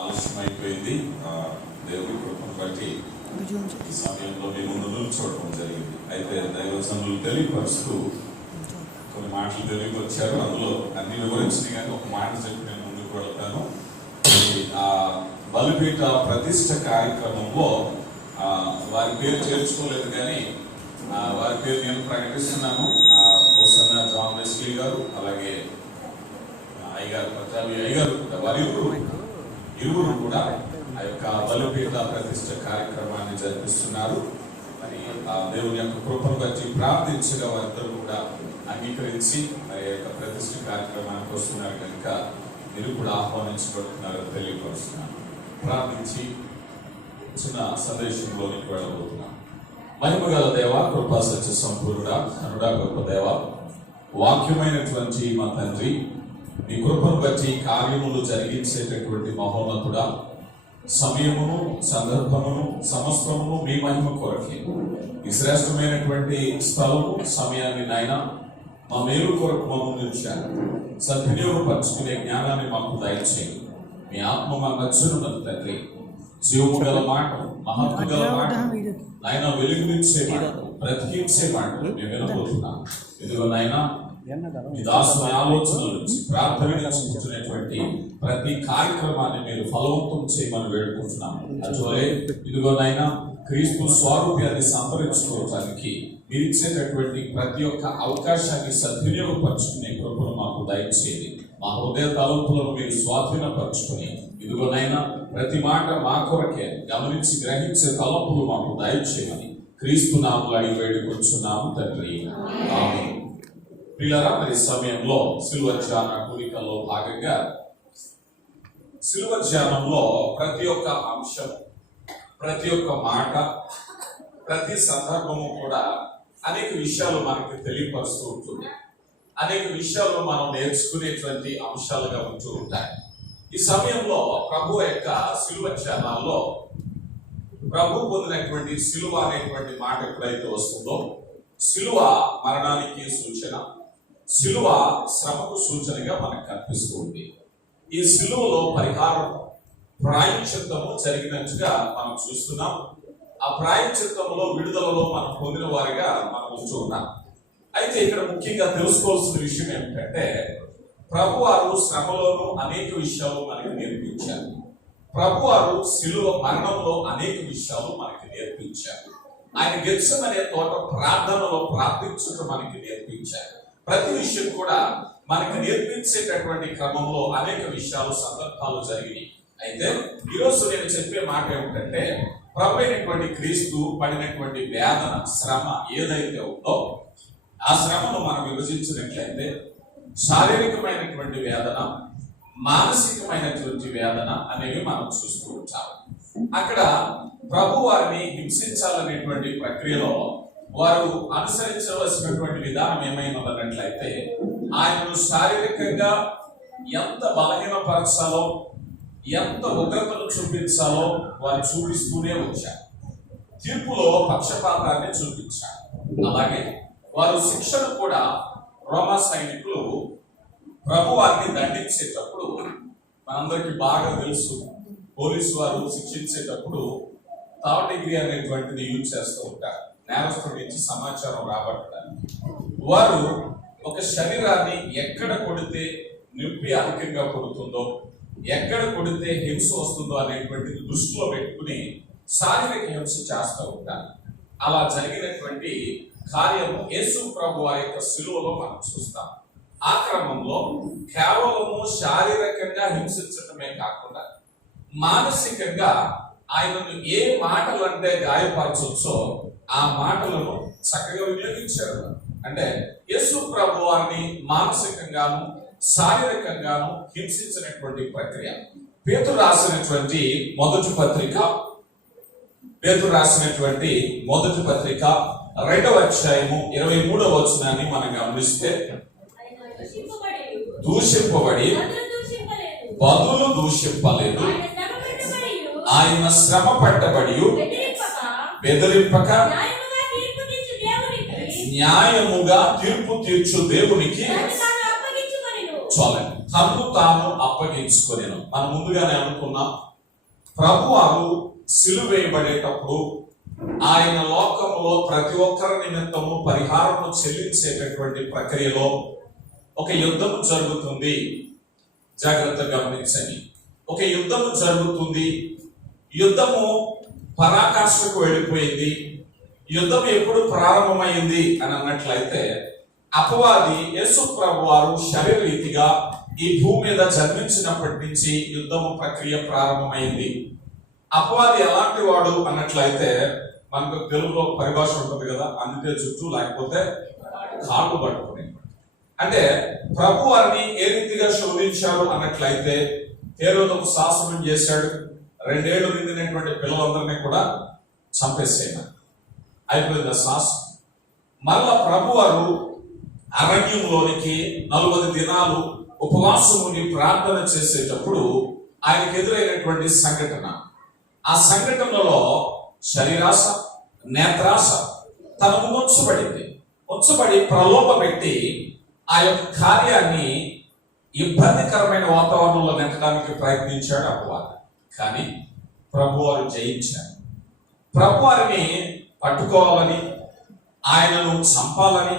ఆలస్యమైపోయింది. దేవుడి కృపను బట్టి ఈ సమయంలో మీ ముందు నిల్చోవడం జరిగింది. అయితే దైవజనులు తెలియపరుస్తూ కొన్ని మాటలు తెలియపరిచారు. అందులో అన్ని వివరించినాయి, కానీ ఒక మాట చెప్పి నేను ముందుకు వెళ్తాను. ఆ బలిపీఠ ప్రతిష్ట కార్యక్రమంలో వారి పేరు చేర్చుకోలేదు, కానీ వారి పేరు నేను ప్రకటిస్తున్నాను. హోసన్న జాన్ వెస్లీ గారు, అలాగే అయ్యగారు పట్టాభి అయ్యగారు కూడా, వారి ఇరువురు కూడా ఆ యొక్క బలిపీఠ ప్రతిష్ట కార్యక్రమాన్ని జరిపిస్తున్నారు. మరి ఆ దేవుని యొక్క కృపను బట్టి ప్రార్థించగా వారిద్దరు కూడా అంగీకరించి మరి యొక్క ప్రతిష్ట కార్యక్రమానికి వస్తున్నారు కనుక మీరు కూడా ఆహ్వానించబడుతున్నారని తెలియపరుస్తున్నాను. ప్రార్థించి చిన్న సందేశంలోనికి వెళ్ళబోతున్నాను. మహిమగల దేవ, కృపా సత్య సంపూర్ణుడా, కనుడా గొప్ప దేవ, వాక్యమైనటువంటి మా తండ్రి, మీ కృపను బట్టి కార్యములు జరిగించేటటువంటి మహోన్నతుడా, సమయమును సందర్భమును సమస్తమును మీ మహిమ కొరకే ఈ శ్రేష్టమైనటువంటి స్థలము సమయాన్ని నాయన మా మేలు కొరకు మమ్మల్ని నిలిచారు. సద్వినియోగపరుచుకునే జ్ఞానాన్ని మాకు దయచేయండి. మీ ఆత్మ మా మధ్యనున్నది తండ్రి. జీవము గల మాట, మహత్వ గల మాట, నాయన వెలుగునిచ్చే మాట, బ్రతికించే మాట మేము వినబోతున్నాం. ఇదిగో నాయన మీ దాసుని ఆలోచనల నుంచి ప్రార్థన కూర్చునేటువంటి ప్రతి కార్యక్రమాన్ని మీరు ఫలవంతం చేయమని వేడుకుంటున్నాం. అటువలే ఇదిగో నాయన క్రీస్తు స్వరూపాన్ని సంతరించుకోవడానికి మీరు ఇచ్చేటటువంటి ప్రతి ఒక్క అవకాశాన్ని సద్వినియోగపరుచుకునే కృపను మాకు దయచేయండి. మా హృదయ తలంపులను మీరు స్వాధీనపరుచుకుని ఇదిగో నాయన ప్రతి మాట మా కొరకే గమనించి గ్రహించే తలంపులు మాకు దయచేయమని క్రీస్తు నామములో అడిగి వేడుకుంటున్నాము తండ్రి, ఆమేన్. ప్రియులారా, మరి సమయంలో సిలువ ధ్యాన కూడికల్లో భాగంగా సిలువ ధ్యానంలో ప్రతి ఒక్క అంశం, ప్రతి ఒక్క మాట, ప్రతి సందర్భము కూడా అనేక విషయాలు మనకి తెలియపరుస్తూ ఉంటుంది. అనేక విషయాలు మనం నేర్చుకునేటువంటి అంశాలుగా ఉంటూ ఉంటాయి. ఈ సమయంలో ప్రభు యొక్క సిలువ ధ్యానాల్లో ప్రభు పొందినటువంటి సిలువ అనేటువంటి మాట ఎప్పుడైతే వస్తుందో, సిలువ మరణానికి సూచన, సిలువ శ్రమకు సూచనగా మనకు కనిపిస్తూ ఉంది. ఈ సిలువలో పరిహారం, ప్రాయశ్చిత్తము జరిగినట్టుగా మనం చూస్తున్నాం. ఆ ప్రాయశ్చిత్తంలో విడుదలలో మనం పొందిన వారిగా మనం ఉంటూ ఉన్నాం. అయితే ఇక్కడ ముఖ్యంగా తెలుసుకోవాల్సిన విషయం ఏమిటంటే, ప్రభువారు శ్రమలోనూ అనేక విషయాలు మనకి నేర్పించారు. ప్రభువారు సిలువ మరణంలో అనేక విషయాలు మనకి నేర్పించారు. ఆయన గెత్సెమనే తోట ప్రార్థనలో ప్రార్థించడం మనకి నేర్పించారు. ప్రతి విషయం కూడా మనకి నేర్పించేటటువంటి క్రమంలో అనేక విషయాలు, సందర్భాలు జరిగినాయి. అయితే ఈరోజు నేను చెప్పే మాట ఏమిటంటే, ప్రభు అయినటువంటి క్రీస్తు పడినటువంటి వేదన, శ్రమ ఏదైతే ఉందో ఆ శ్రమను మనం విభజించినట్లయితే శారీరకమైనటువంటి వేదన, మానసికమైనటువంటి వేదన అనేవి మనం చూస్తూ ఉంటాం. అక్కడ ప్రభు వారిని హింసించాలనేటువంటి ప్రక్రియలో వారు అనుసరించవలసినటువంటి విధానం ఏమైనట్లయితే, ఆయనను శారీరకంగా ఎంత బలహీనపరచాలో, ఎంత ఉగ్రతను చూపించాలో వారు చూపిస్తూనే వచ్చారు. తీర్పులో పక్షపాతాన్ని చూపించారు. అలాగే వారు శిక్షను కూడా, రోమా సైనికులు ప్రభు వారిని దండించేటప్పుడు మనందరికీ బాగా తెలుసు, పోలీసు వారు శిక్షించేటప్పుడు థర్డ్ డిగ్రీ అనేటువంటిది యూజ్ చేస్తూ ఉంటారు. నేరస్తుడి నుంచి సమాచారం రాబట్టడానికి వారు ఒక శరీరాన్ని ఎక్కడ కొడితే నొప్పి అధికంగా కొడుతుందో, ఎక్కడ కొడితే హింస వస్తుందో అనేటువంటిది దృష్టిలో పెట్టుకుని శారీరక హింస చేస్తూ ఉంటారు. అలా జరిగినటువంటి కార్యము యేసు ప్రభు వారి యొక్క సిలువలో మనం చూస్తాం. ఆ క్రమంలో కేవలము శారీరకంగా హింసించటమే కాకుండా మానసికంగా ఆయనను ఏ మాటలు అంటే గాయపరచొచ్చో ఆ మాటలను చక్కగా వినియోగించారు. అంటే యేసు ప్రభు వారిని మానసికంగాను శారీరకంగాను హింసించినటువంటి ప్రక్రియ. పేతురు రాసినటువంటి మొదటి పత్రిక 2వ అధ్యాయము 23వ వచనాన్ని మనం గమనిస్తే, దూషింపబడి బదులు దూషింపలేదు, ఆయన శ్రమ పట్టబడి బెదిరింపక న్యాయముగా తీర్పు తీర్చు దేవునికి తన్ను తాను అప్పగించుకొనెను. మనం ముందుగానే అనుకున్నాం, ప్రభువారు సిలువేయబడేటప్పుడు ఆయన లోకంలో ప్రతి ఒక్కరి నిమిత్తము పరిహారము చెల్లించేటటువంటి ప్రక్రియలో ఒక యుద్ధం జరుగుతుంది. జాగ్రత్తగా గమనించండి. ఒక యుద్ధము జరుగుతుంది. యుద్ధము పరాకాష్ఠకు వెళ్ళిపోయింది. యుద్ధం ఎప్పుడు ప్రారంభమైంది అని అన్నట్లయితే అపవాది యేసు ప్రభువారు శరీరరీతిగా ఈ భూమి మీద జన్మించినప్పటి నుంచి యుద్ధము ప్రక్రియ ప్రారంభమైంది. అపవాది ఎలాంటి వాడు అన్నట్లయితే మనకు తెలుగులో పరిభాష ఉంటుంది కదా, అందుకే చుట్టూ లేకపోతే కాళ్ళు పట్టుకుని. అంటే ప్రభు వారిని ఏ రీతిగా శోధించారు అన్నట్లయితే హేరోదుకు శాసనం చేశాడు. 2 ఏళ్ళు నిండినటువంటి పిల్లలందరినీ కూడా చంపేసేయన అయిపోయింది శాసనం. మళ్ళా ప్రభు వారు అరణ్యంలోనికి 40 దినాలు ఉపవాసముని ప్రార్థన చేసేటప్పుడు ఆయనకు ఎదురైనటువంటి సంఘటన. ఆ సంఘటనలో శరీరాశ, నేత్రాశ తనకు ఉంచబడి ప్రలోభ పెట్టి ఆ యొక్క కార్యాన్ని ఇబ్బందికరమైన వాతావరణంలో నెట్టడానికి ప్రయత్నించాడు అపవాది. కానీ ప్రభువారు జయించారు. ప్రభువారిని పట్టుకోవాలని, ఆయనను చంపాలని,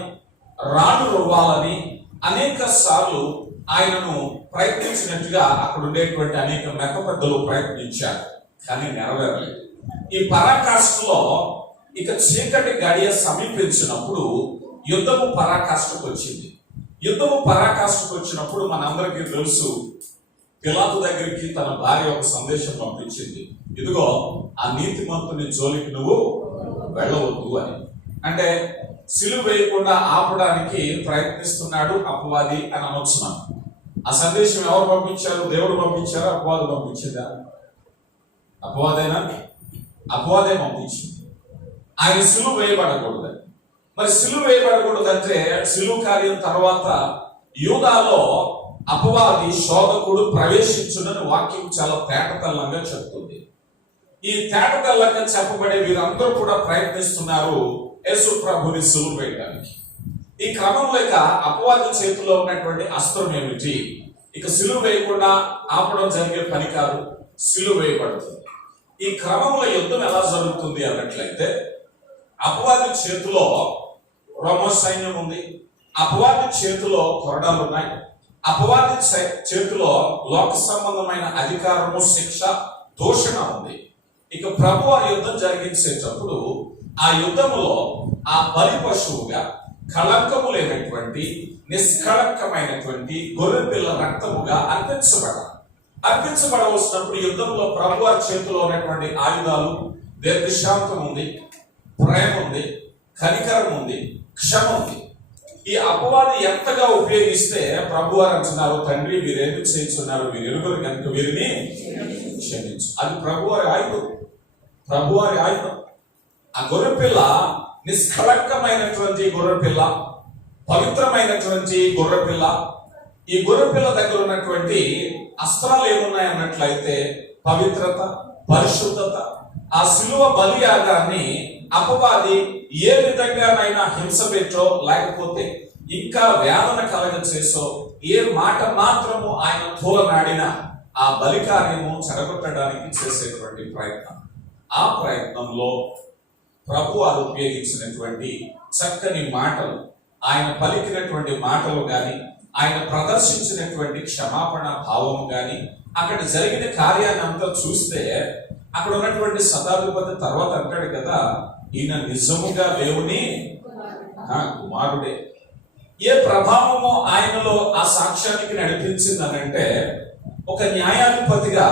రాళ్ళు రువ్వాలని అనేక సార్లు ఆయనను ప్రయత్నించినట్టుగా అక్కడ ఉండేటువంటి అనేక మెక్క పెద్దలు ప్రయత్నించారు. కానీ నెరవేరలేదు. ఈ పరాకాష్ఠలో ఇక చీకటి గడియ సమీపించినప్పుడు యుద్ధము పరాకాష్ఠకు వచ్చింది. యుద్ధము పరాకాష్ఠకు వచ్చినప్పుడు మనందరికీ తెలుసు, పిలాతు దగ్గరికి తన భార్య ఒక సందేశం పంపించింది. ఇదిగో ఆ నీతిమంతుని జోలికి నువ్వు వెళ్ళవద్దు అని. అంటే సిలువ వేయకుండా ఆపడానికి ప్రయత్నిస్తున్నాడు అపవాది అని అనొచ్చున్నాం. ఆ సందేశం ఎవరు పంపించారు? దేవుడు పంపించారు, అపవాది పంపించిందా? అపవాదే పంపించింది. ఆయన సిలువ వేయబడకూడదని. మరి సిలువ వేయబడకూడదంటే సిలువ కార్యం తర్వాత యూదాలో అపవాది శోధకుడు ప్రవేశించునని వాక్యం చాలా తేటతెల్లంగా చెప్తుంది. ఈ తేటతెల్లంగా చెప్పబడే వీరందరూ కూడా ప్రయత్నిస్తున్నారు యేసు ప్రభుని సిలువ వేయడానికి. ఈ క్రమంలో ఇక అపవాది చేతిలో ఉన్నటువంటి అస్త్రం ఏమిటి? ఇక సిలువ వేయకుండా ఆపడం జరిగే పని కాదు, సిలువ వేయబడుతుంది. ఈ క్రమంలో యుద్ధం ఎలా జరుగుతుంది అన్నట్లయితే అపవాది చేతిలో రోమ సైన్యం ఉంది, అపవాది చేతిలో కొరడాలు ఉన్నాయి, అపవాది చేతిలో లోక సంబంధమైన అధికారము, శిక్ష, దూషణ ఉంది. ఇక ప్రభు ఆ యుద్ధం జరిగించేటప్పుడు ఆ యుద్ధములో ఆ బలి పశువుగా కళంకము లేనటువంటి నిష్కళంకమైనటువంటి గొర్రె పిల్ల రక్తముగా అర్పించబడవలసినప్పుడు యుద్ధంలో ప్రభు వారి చేతిలో ఉన్నటువంటి ఆయుధాలు దీర్ఘశాంతం ఉంది, ప్రేమ ఉంది, కనికరం ఉంది, క్షమ ఉంది. ఈ అపవాది ఎంతగా ఉపయోగిస్తే ప్రభు వారు అంటున్నారు, తండ్రి వీరేమి చేస్తున్నారు, వీరు ఎరుగురు కనుక వీరిని క్షమించు. అది ప్రభువారి ఆయుధం. ఆ గొర్రెపిల్ల నిష్కళంకమైనటువంటి గొర్రెపిల్ల, పవిత్రమైనటువంటి గొర్రెపిల్ల. ఈ గొర్రెపిల్ల దగ్గర ఉన్నటువంటి అస్త్రాలు ఏమున్నాయి అన్నట్లయితే పవిత్రత, పరిశుద్ధత. ఆ సిలువ బలియాగాన్ని అపవాది ఏ విధంగానైనా హింస పెట్టో లేకపోతే ఇంకా వేదన కలగ చేసో ఏ మాట మాత్రము ఆయన తోలనాడినా ఆ బలి కార్యము చెడగొట్టడానికి చేసేటువంటి ప్రయత్నం. ఆ ప్రయత్నంలో ప్రభు వారు ఉపయోగించినటువంటి చక్కని మాటలు, ఆయన పలికినటువంటి మాటలు గాని, ఆయన ప్రదర్శించినటువంటి క్షమాపణ భావము గాని, అక్కడ జరిగిన కార్యాన్ని అంతా చూస్తే అక్కడ ఉన్నటువంటి శతాధిపతి తర్వాత అంటాడు కదా, ఈయన నిజముగా దేవుని కుమారుడే. ఏ ప్రభావము ఆయనలో ఆ సాక్ష్యానికి నడిపించిందనంటే, ఒక న్యాయాధిపతిగా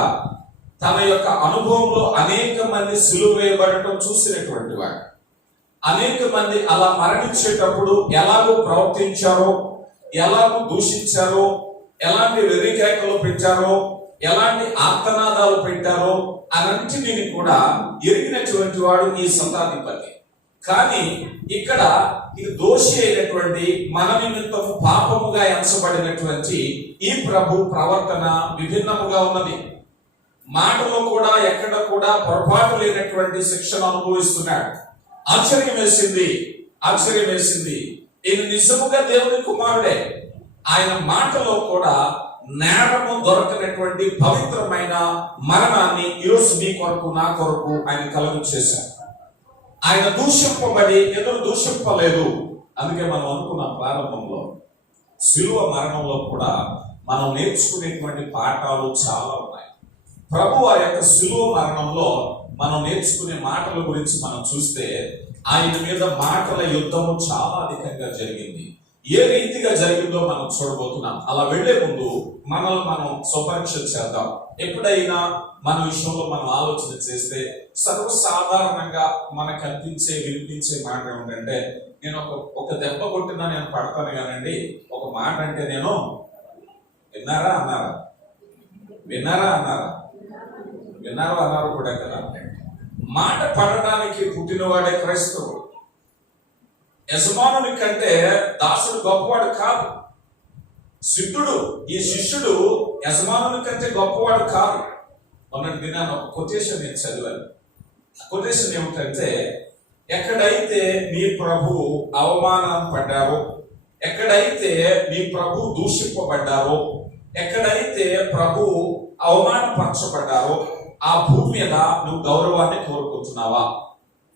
తన యొక్క అనుభవంలో అనేక మంది సిలువ వేయబడటం చూసినటువంటి వాడు, అనేక మంది అలా మరణించేటప్పుడు ఎలాగో ప్రవర్తించారో, ఎలాగో దూషించారో, ఎలాంటి వెర్రికేకలు పెట్టారో, ఎలాంటి ఆర్తనాదాలు పెట్టారో అన్నింటినీ కూడా ఎరిగినటువంటి వాడు ఈ శతాధిపతి. కానీ ఇక్కడ ఇది దోషి అయినటువంటి మన నిమిత్తము పాపముగా ఎంచబడినటువంటి ఈ ప్రభు ప్రవర్తన విభిన్నముగా ఉన్నది. మాటలో కూడా ఎక్కడ కూడా పొరపాటు లేనటువంటి శిక్షను అనుభవిస్తున్నాడు. ఆశ్చర్యం వేసింది. ఈయన నిజముగా దేవుని కుమారుడే. ఆయన మాటలో కూడా నేరము దొరకనటువంటి పవిత్రమైన మరణాన్ని ఈరోజు నీ కొరకు నా కొరకు ఆయన కలుగు చేశారు. ఆయన దూషింపబడి ఎదురు దూషింపలేదు. అందుకే మనం అనుకున్న ప్రారంభంలో శిలువ మరణంలో కూడా మనం నేర్చుకునేటువంటి పాఠాలు చాలా ఉన్నాయి. ప్రభు ఆ యొక్క శిలువ మరణంలో మనం నేర్చుకునే మాటల గురించి మనం చూస్తే ఆయన మీద మాటల యుద్ధము చాలా అధికంగా జరిగింది. ఏ రీతిగా జరిగిందో మనం చూడబోతున్నాం. అలా వెళ్లే ముందు మనల్ని మనం స్వపరీక్ష చేద్దాం. ఎప్పుడైనా మన విషయంలో మనం ఆలోచన చేస్తే సర్వసాధారణంగా మనకు అనిపించే వినిపించే మాట ఏమిటంటే, నేను ఒక దెబ్బ కొట్టినా నేను పడతాను కానండి, ఒక మాట అంటే నేను విన్నారా అన్నారా అన్నారు కూడా కదా. మాట పడడానికి పుట్టినవాడే క్రైస్తవుడు. యజమానుని కంటే దాసుడు గొప్పవాడు కాదు. సిద్ధుడు ఈ శిష్యుడు యజమానుని కంటే గొప్పవాడు కాదు. మొన్నటి దినాన్ని ఒక కొటేషన్ నేను చదివాను. కొటేషన్ ఏమిటంటే, ఎక్కడైతే మీ ప్రభు అవమానం పడ్డారో, ఎక్కడైతే మీ ప్రభు దూషింపబడ్డారో, ఎక్కడైతే ప్రభు అవమానపరచబడ్డారో ఆ భూమి మీద నువ్వు గౌరవాన్ని కోరుకుంటున్నావా?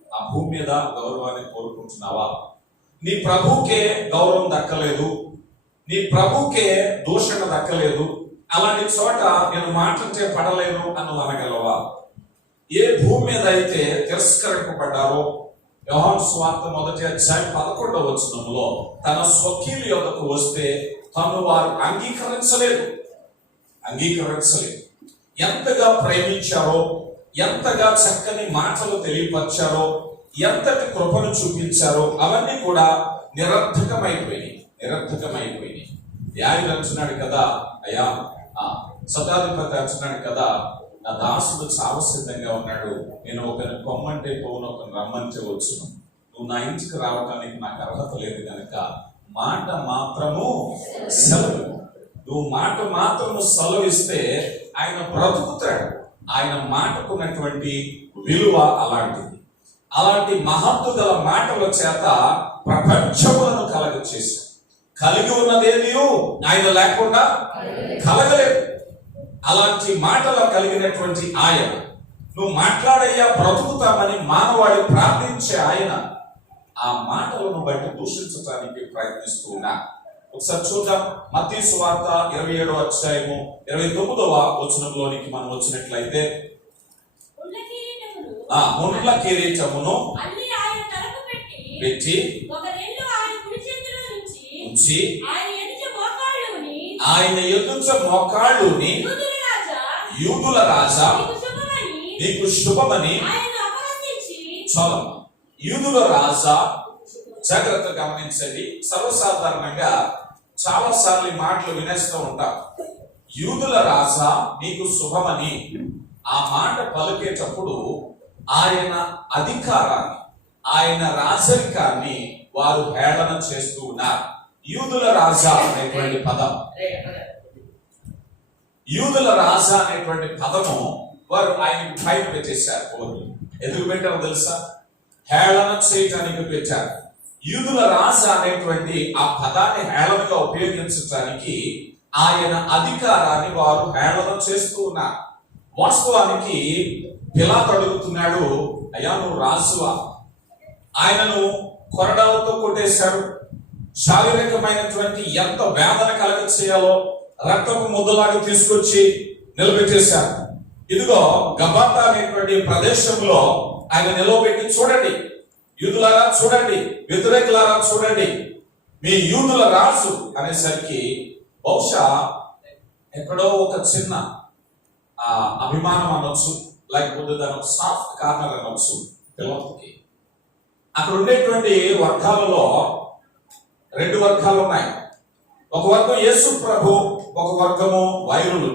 ఆ భూమి మీద గౌరవాన్ని కోరుకుంటున్నావా? నీ ప్రభుకే గౌరవం దక్కలేదు, నీ ప్రభుకే దూషణ దక్కలేదు, అలాంటి చోట నేను మాట్లాడితే పడలేను అని అనగలవా? ఏ భూమి మీద అయితే తిరస్కరింపబడ్డారో, యోహాను సువార్త 1:11 వచనంలో తన స్వకీయుల యొద్దకు వస్తే తను వారు అంగీకరించలేదు. ఎంతగా ప్రేమించారో, ఎంతగా చక్కని మాటలు తెలియపరిచారో, ఎంతటి కృపను చూపించారో అవన్నీ కూడా నిరర్థకమైపోయినాయి. యాయుడు అంటున్నాడు కదా, అయ్యా శతాధిపతి అంటున్నాడు కదా, నా దాసుడు చావ సిద్ధంగా ఉన్నాడు, నేను ఒకరిని పొమ్మంటే పోను, ఒకరిని రమ్మంటే వచ్చును, నువ్వు నా ఇంటికి రావడానికి నాకు అర్హత లేదు కనుక మాట మాత్రము సెలవు. నువ్వు మాట మాత్రము సెలవిస్తే ఆయన బ్రతుకుతాడు. ఆయన మాటకున్నటువంటి విలువ అలాంటి మహత్తు గల మాటల చేత ప్రపంచములను కలగచేశాడు. కలిగి ఉన్నదేది ఆయన లేకుండా కలగలేదు. అలాంటి మాటలు కలిగినటువంటి ఆయన, నువ్వు మాట్లాడయ్యా బ్రతుకుతామని మానవాళి ప్రార్థించే ఆయన ఆ మాటలను బట్టి దూషించడానికి ప్రయత్నిస్తూ ఉన్నా. ఒకసారి చూద్దాం. మత్తయి సువార్త 27:29 వచనంలోనికి మనం వచ్చినట్లయితే, ముండ్ల కిరీటమును పెట్టి ఉంచి ఆయన ఎదుట మోకాళ్ళుని, యూదుల రాజా నీకు శుభమని. చలం యూదుల రాజా, జాగ్రత్త గమనించండి. సర్వసాధారణంగా చాలా సార్లు ఈ మాటలు వినేస్తూ ఉంటాం. యూదుల రాజా నీకు శుభమని ఆ మాట పలికేటప్పుడు ఆయన అధికారాన్ని, ఆయన రాజరికాన్ని వారు హేళన చేస్తూ ఉన్నారు. యూదుల రాజా అనేటువంటి పదం, యూదుల రాజా అనేటువంటి పదము వారు ఆయనకు పైన పెట్టేశారు. ఎందుకు పెట్టారో తెలుసా? హేళన చేయటానికి పెట్టారు. యూదుల రాజా అనేటువంటి ఆ పదాన్ని హేళనగా ఉపయోగించడానికి ఆయన అధికారాన్ని వారు హేళన చేస్తూ ఉన్నారు. వాస్తవానికి పిలాతు అడుగుతున్నాడు, అయ్యా నువ్వు రాజువా? ఆయనను కొరడాలతో కొట్టేశారు. శారీరకమైనటువంటి ఎంత వేదన కలగ చేయాలో రక్తపు ముద్దలాగా తీసుకొచ్చి నిలబెట్టేశారు. ఇదిగో గబాతా అనేటువంటి ప్రదేశంలో ఆయన నిలవబెట్టి, చూడండి యూదులారా చూడండి, వ్యతిరేకులారా చూడండి, మీ యూదుల రాజు అనేసరికి బహుశా ఎక్కడో ఒక చిన్న అభిమానం అనొచ్చు, లేకపోతే దాని ఒక సాఫ్ట్ కార్నర్ అనొచ్చు పిల్లలకి. అక్కడ ఉండేటువంటి వర్గాలలో 2 వర్గాలు ఉన్నాయి. ఒక వర్గం యేసు ప్రభు, ఒక వర్గము వైరులు.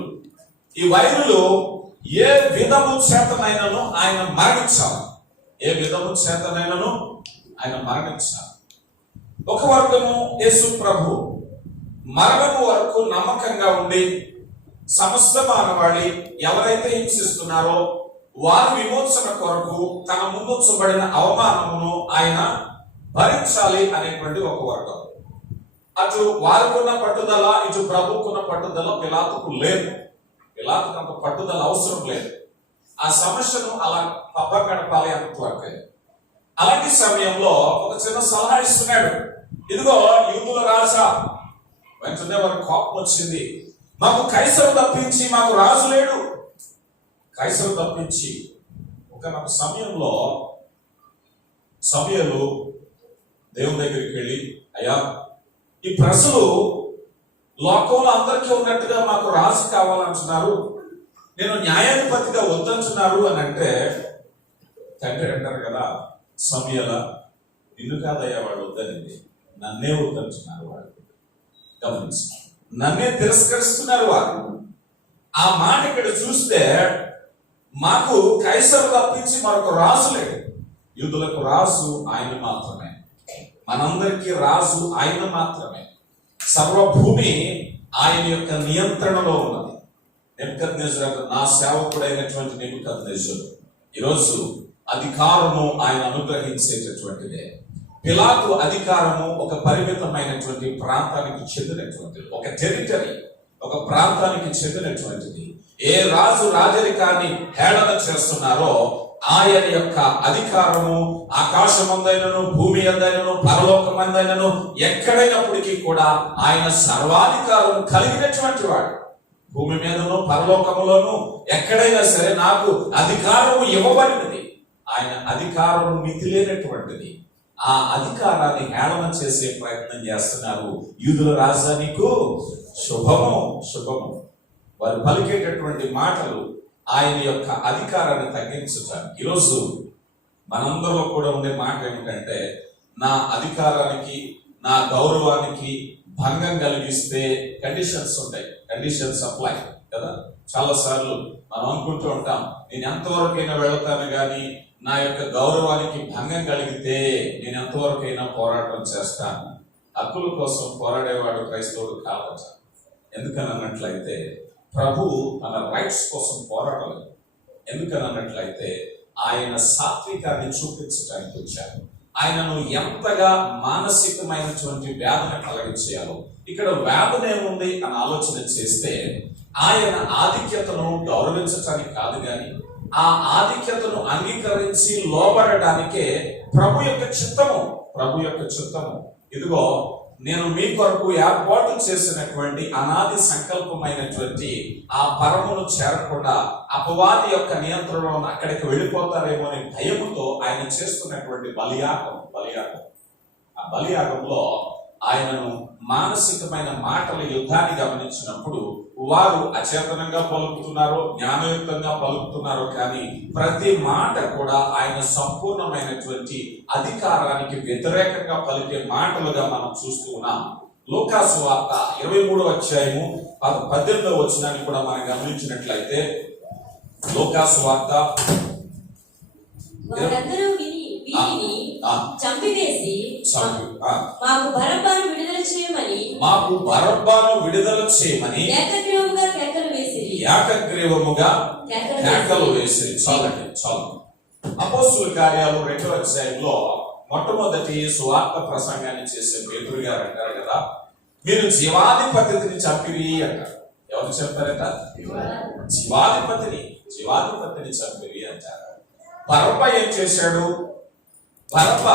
ఈ వైరులు ఏ విధము చేతనైనను ఆయన మరణించాలి, ఒక వర్గము యేసు ప్రభు మరణము వరకు నమ్మకంగా ఉండి సమస్త మానవాళి ఎవరైతే హింసిస్తున్నారో వారి విమోచన కొరకు తన ముందుంచబడిన అవమానమును ఆయన భరించాలి అనేటువంటి ఒక వర్గం. అటు వారికున్న పట్టుదల, ఇటు ప్రభుకున్న పట్టుదల పిలాతుకు లేదు. పిలాతుకు అంత పట్టుదల అవసరం లేదు. ఆ సమస్యను అలా పబ్బ గడపాలి అనుకుంటే, అలాంటి సమయంలో ఒక చిన్న సలహా ఇస్తున్నాడు. ఇదిగో యూదుల రాజా. వెంటనే వారికి కోపం వచ్చింది. మాకు కైసరు తప్పించి మాకు రాజు లేడు. కైసరు తప్పించి ఒకనొక సమయంలో సమూయేలు దేవుని దగ్గరికి వెళ్ళి, అయ్యా, ఈ ప్రజలు లోకంలో అందరికీ ఉన్నట్టుగా మాకు రాజు కావాలంటున్నారు, నేను న్యాయాధిపతిగా వద్దంటున్నారు అని అంటే, తండ్రి అంటారు కదా, సమూయేలా, నిన్ను కాదయ్యా వాడు వద్దనింది, నన్నే వద్దంటున్నారు వాడు. గమనించు, నన్నే తిరస్కరిస్తున్నారు వారు. ఆ మాట ఇక్కడ చూస్తే మాకు కైసరు తప్పించి మరొక రాజు లేడు. యూదులకు రాజు ఆయన మాత్రమే, మనందరికీ రాజు ఆయన మాత్రమే. సర్వభూమి ఆయన యొక్క నియంత్రణలో ఉన్నది. నెబుకద్నెజరు, నా సేవకుడైనటువంటి నెబుకద్నెజరు, ఈరోజు అధికారము ఆయన అనుగ్రహించేటటువంటిదే. పిలాతు అధికారము ఒక పరిమితమైనటువంటి ప్రాంతానికి చెందినటువంటిది, ఒక టెరిటరీ, ఒక ప్రాంతానికి చెందినటువంటిది. ఏ రాజు రాజరికాన్ని హేళన చేస్తున్నారో ఆయన యొక్క అధికారము ఆకాశమందైనను, భూమి అందైనను, పరలోకమందైనను ఎక్కడైనప్పటికీ కూడా ఆయన సర్వాధికారం కలిగినటువంటి వాడు. భూమి మీదను పరలోకములోను ఎక్కడైనా సరే నాకు అధికారము ఇవ్వబడినది. ఆయన అధికారం మితిలేనటువంటిది. ఆ అధికారాన్ని హేళన చేసే ప్రయత్నం చేస్తున్నారు. యూదుల రాజా, నీకు శుభము శుభము. వారు పలికేటటువంటి మాటలు ఆయన యొక్క అధికారాన్ని తగ్గించడానికి. ఈరోజు మనందరిలో కూడా ఉండే మాట ఏమిటంటే, నా అధికారానికి, నా గౌరవానికి భంగం కలిగిస్తే కండిషన్స్ ఉంటాయి, కండిషన్స్ అప్లై కదా. చాలా సార్లు మనం అనుకుంటూ ఉంటాం, నేను ఎంతవరకైనా వెళతాను కానీ నా యొక్క గౌరవానికి భంగం కలిగితే నేను ఎంతవరకైనా పోరాటం చేస్తాను. హక్కుల కోసం పోరాడేవాడు క్రైస్తవుడు కావచ్చు. ఎందుకని అన్నట్లయితే ప్రభు తన రైట్స్ కోసం పోరాడలేదు. ఎందుకని అన్నట్లయితే ఆయన సాత్వికాన్ని చూపించడానికి వచ్చారు. ఆయనను ఎంతగా మానసికమైనటువంటి వేదన కలిగించేయాలో. ఇక్కడ వేదన ఏముంది అని ఆలోచన చేస్తే, ఆయన ఆధిక్యతను గౌరవించటానికి కాదు కానీ ఆ ఆధిక్యతను అంగీకరించి లోబడటానికే ప్రభు యొక్క చిత్తము. ప్రభు యొక్క చిత్తము, ఇదిగో నేను మీ కొరకు ఏర్పాటు చేసినటువంటి అనాది సంకల్పమైనటువంటి ఆ పరమును చేరకుండా అపవాది యొక్క నియంత్రణలో అక్కడికి వెళ్ళిపోతారేమో అనే భయముతో ఆయన చేస్తున్నటువంటి బలియాగం. ఆ బలియాగంలో ఆయనను మానసికమైన మాటల యుద్ధాన్ని గమనించినప్పుడు వారు అచేతనంగా పలుకుతున్నారో జ్ఞానయుక్తంగా పలుకుతున్నారో కానీ ప్రతి మాట కూడా ఆయన సంపూర్ణమైనటువంటి అధికారానికి వ్యతిరేకంగా పలికే మాటలుగా మనం చూస్తూ ఉన్నాం. లూకా సువార్త 23వ అధ్యాయము 18వ వచనాన్ని కూడా మనం గమనించినట్లయితే, లూకా సువార్త చంపివేసి మాకు బరబ్బాను విడుదల చేయమని ఏకగ్రీవముగా కేకలు వేసిరి. చాలు. అపోస్తుల కార్యాలు 2వ అధ్యాయంలో మొట్టమొదటి సువార్త ప్రసంగాన్ని చేసే పేతురు గారు అంటారు కదా, మీరు జీవాధిపతిని చంపిరి అంటారు. ఎవరు చెప్పారట? జీవాధిపతిని చంపిరి అంటారు. బరబ్బ ఏం చేశాడు? బరబ్బ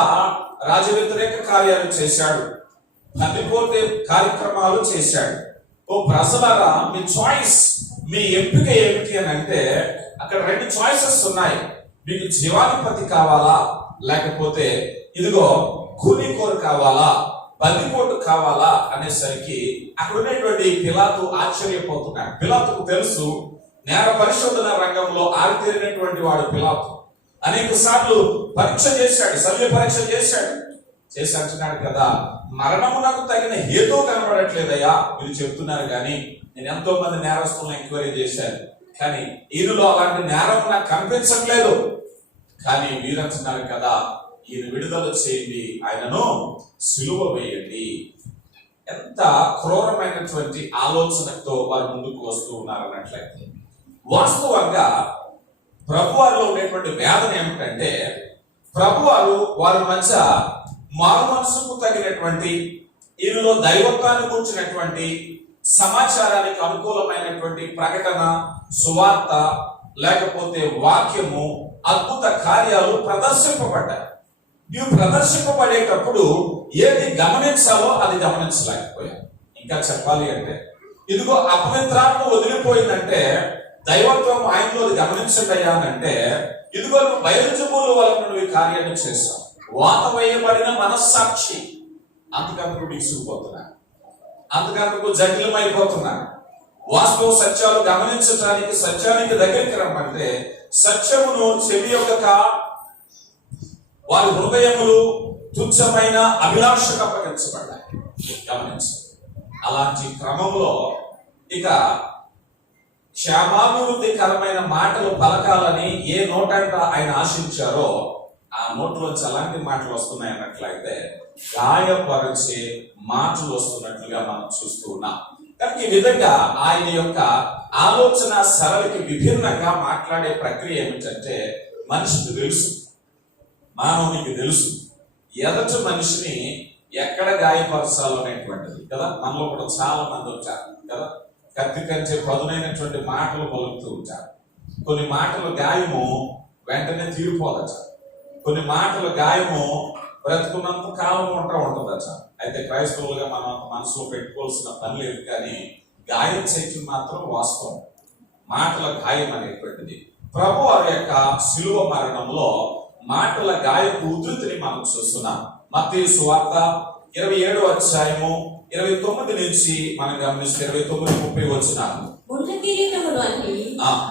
రాజ వ్యతిరేక కార్యాలు చేశాడు, బందిపోతే కార్యక్రమాలు చేశాడు. ఓ ప్రజలారా, మీ చాయిస్, మీ ఎంపిక ఏమిటి అని అంటే అక్కడ 2 చాయిసెస్ ఉన్నాయి. మీకు జీవాధిపతి కావాలా, లేకపోతే ఇదిగో కూలీకోరు కావాలా, బందిపోటు కావాలా అనేసరికి అక్కడ ఉన్నటువంటి పిలాతు ఆశ్చర్యపోతున్నాడు. పిలాతుకు తెలుసు, నేర పరిశోధన రంగంలో ఆరితేరినటువంటి వాడు పిలాతు. అనేక సార్లు పరీక్ష చేశాడు, శల్య పరీక్ష చేసి అంటున్నాడు కదా, మరణము నాకు తగిన హేతు కనబడట్లేదయ్యా. మీరు చెప్తున్నారు కానీ నేను ఎంతో మంది నేరస్తులను ఎంక్వైరీ చేశాను, కానీ ఈయనలో అలాంటి నేరం నాకు కనిపించట్లేదు. కానీ మీరు అంటున్నారు కదా, ఈయన విడుదల చేయండి, ఆయనను సిలువ వేయండి. ఎంత క్రూరమైనటువంటి ఆలోచనతో వారు ముందుకు వస్తూ ఉన్నారు అన్నట్లయితే, వాస్తవంగా ప్రభువారిలో ఉండేటువంటి వేదన ఏమిటంటే, ప్రభువారు వారి మధ్య మారు మనసుకు తగినటువంటి ఈయనలో దైవత్వాన్ని కూర్చున్నటువంటి సమాచారానికి అనుకూలమైనటువంటి ప్రకటన, సువార్త, లేకపోతే వాక్యము, అద్భుత కార్యాలు ప్రదర్శింపబడ్డాయి. ఇవి ప్రదర్శింపబడేటప్పుడు ఏది గమనించాలో అది గమనించలేకపోయాం. ఇంకా చెప్పాలి అంటే, ఇదిగో అపవిత్రాత్మ వదిలిపోయిందంటే దైవత్వం ఆయనలో గమనించడయ్యా అంటే, ఇదిగో నువ్వు బయలుజబూల వలన నువ్వు ఈ కార్యాన్ని చేశావు. వాత వేయబడిన మనస్సాక్షి, అందుకందుకు విసుగుపోతున్నా, అందుకందుకు జటిలమైపోతున్నా. వాస్తవ సత్యాలు గమనించడానికి, సత్యానికి దగ్గరికి రమ్మంటే సత్యమును చెవి యొక్క వారి హృదయములు తుచ్చమైన అభిలాషకు అప్పగించబడ్డాయి. గమనించండి. అలాంటి క్రమంలో ఇక క్షేమాభివృద్ధికరమైన మాటలు పలకాలని ఏ నోటంట ఆయన ఆశించారో ఆ నోట్లోంచి అలాంటి మాటలు వస్తున్నాయి అన్నట్లయితే గాయపరిచే మాటలు వస్తున్నట్లుగా మనం చూస్తూ ఉన్నాం. కనుక ఈ విధంగా ఆయన యొక్క ఆలోచన సరళికి విభిన్నంగా మాట్లాడే ప్రక్రియ ఏమిటంటే, మనిషికి తెలుసు, మానవునికి తెలుసు ఎదటి మనిషిని ఎక్కడ గాయపరచాలో అనేటువంటిది కదా. మనలో కూడా చాలా మంది ఉంటారు కదా, కత్తి కంచే పదునైనటువంటి మాటలు పలుకుతూ ఉంటారు. కొన్ని మాటలు గాయము వెంటనే తీరిపోదట, కొన్ని మాటల గాయము బ్రతుకున్నంత కాలం ఉంటుందట. అయితే క్రైస్తవులుగా మనం మనసులో పెట్టుకోవాల్సిన పని లేదు, కానీ గాయం చేయటం మాత్రం వాస్తవం. మాటల గాయం అనేటువంటిది ప్రభు వారి యొక్క శిలువ మరణంలో మాటల గాయపు ఉధృతిని మనం చూస్తున్నాం. మత్తయి సువార్త 27వ అధ్యాయము 29 నుంచి మనం గమనిస్తే 29-30 వచనాలు. ముండ్ల కిరీటమును అల్లి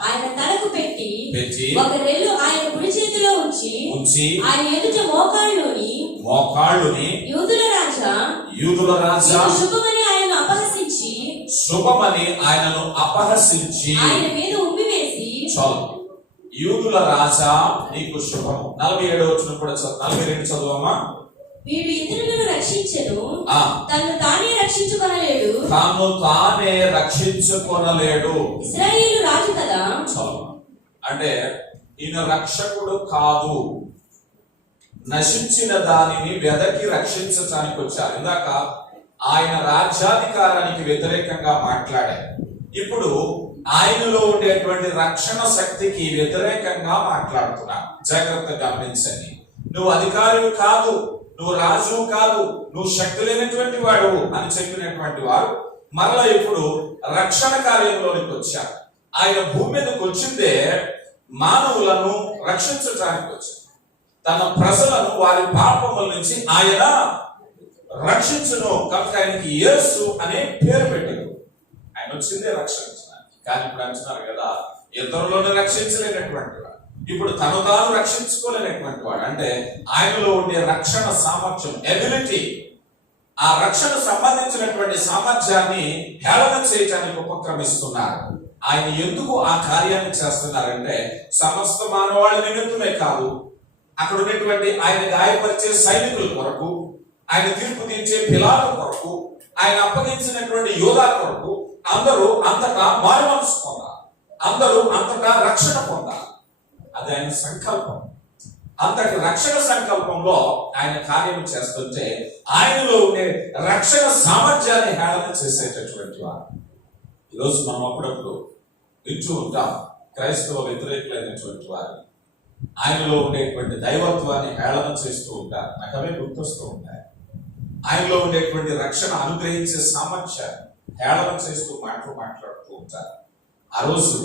ఆయన తలకు పెట్టి ఒక రెల్లు ఆయన కుడి చేతిలో ఉంచి ఆయన ఎదుట మోకాళ్ళుని యూదుల రాజా శుభమని ఆయనను అపహసించి ఆయన మీద ఉమ్మివేసి, చాలు యూదుల రాజా నీకు శుభము. 47వ వచనం కూడా 42 చదువమ్మా. వీడు ఇతరులను రక్షించెను, తను తానే రక్షించుకొనలేడు. ఇశ్రాయేలు రాజు కదా. చాలు. అంటే ఈయన రక్షకుడు కాదు, నశించిన దానిని వెదకి రక్షించడానికి వచ్చారు. ఇందాక ఆయన రాజ్యాధికారానికి వ్యతిరేకంగా మాట్లాడారు. ఇప్పుడు ఆయనలో ఉండేటువంటి రక్షణ శక్తికి వ్యతిరేకంగా మాట్లాడుతున్నారు. జాగ్రత్తగా గమనించండి. నువ్వు అధికారివి కాదు, నువ్వు రాజు కాదు, నువ్వు శక్తి లేనటువంటి వాడు అని చెప్పినటువంటి వారు మరలా ఇప్పుడు రక్షణ కార్యంలోనికి వచ్చారు. ఆయన భూమి మీదకి వచ్చిందే మానవులను రక్షించడానికి వచ్చారు. తన ప్రజలను వారి పాపముల నుంచి ఆయన రక్షించును. కనుక ఆయనకి యేసు అనే పేరు పెట్టారు. ఆయన వచ్చిందే రక్షించడానికి. కానీ ఇప్పుడు అంటున్నారు కదా, ఇతరులను రక్షించలేనటువంటి వాడు, ఇప్పుడు తను తాను రక్షించుకోలేనటువంటి వాడు. అంటే ఆయనలో ఉండే రక్షణ సామర్థ్యం, ఎబిలిటీ, ఆ రక్షణ సంబంధించినటువంటి సామర్థ్యాన్ని హేళన చేయడానికి ఉపక్రమిస్తున్నారు. ఆయన ఎందుకు ఆ కార్యాన్ని చేస్తున్నారంటే సమస్త మానవాళి నిమిత్తమే కాదు, అక్కడ ఉన్నటువంటి ఆయన గాయపరిచే సైనికుల కొరకు, ఆయన తీర్పు తీర్చే పిలాల కొరకు, ఆయన అప్పగించినటువంటి యోధా కొరకు, అందరూ అంతటా మారు మనసు పొందాలి, అందరూ అంతటా రక్షణ పొందాలి. అది ఆయన సంకల్పం. అంతటి రక్షణ సంకల్పంలో ఆయన కార్యం చేస్తుంటే ఆయనలో ఉండే రక్షణ సామర్థ్యాన్ని హేళన చేసేటటువంటి వారు. ఈరోజు మనం అప్పుడప్పుడు వింటూ ఉంటాం క్రైస్తవ వ్యతిరేకులైనటువంటి వారు ఆయనలో ఉండేటువంటి దైవత్వాన్ని హేళన చేస్తూ ఉంటారు. నాకు అవే గుర్తొస్తూ ఉంటాయి. ఆయనలో ఉండేటువంటి రక్షణ అనుగ్రహించే సామర్థ్యాన్ని హేళన చేస్తూ మాట్లాడుతూ ఉంటారు. ఆ రోజు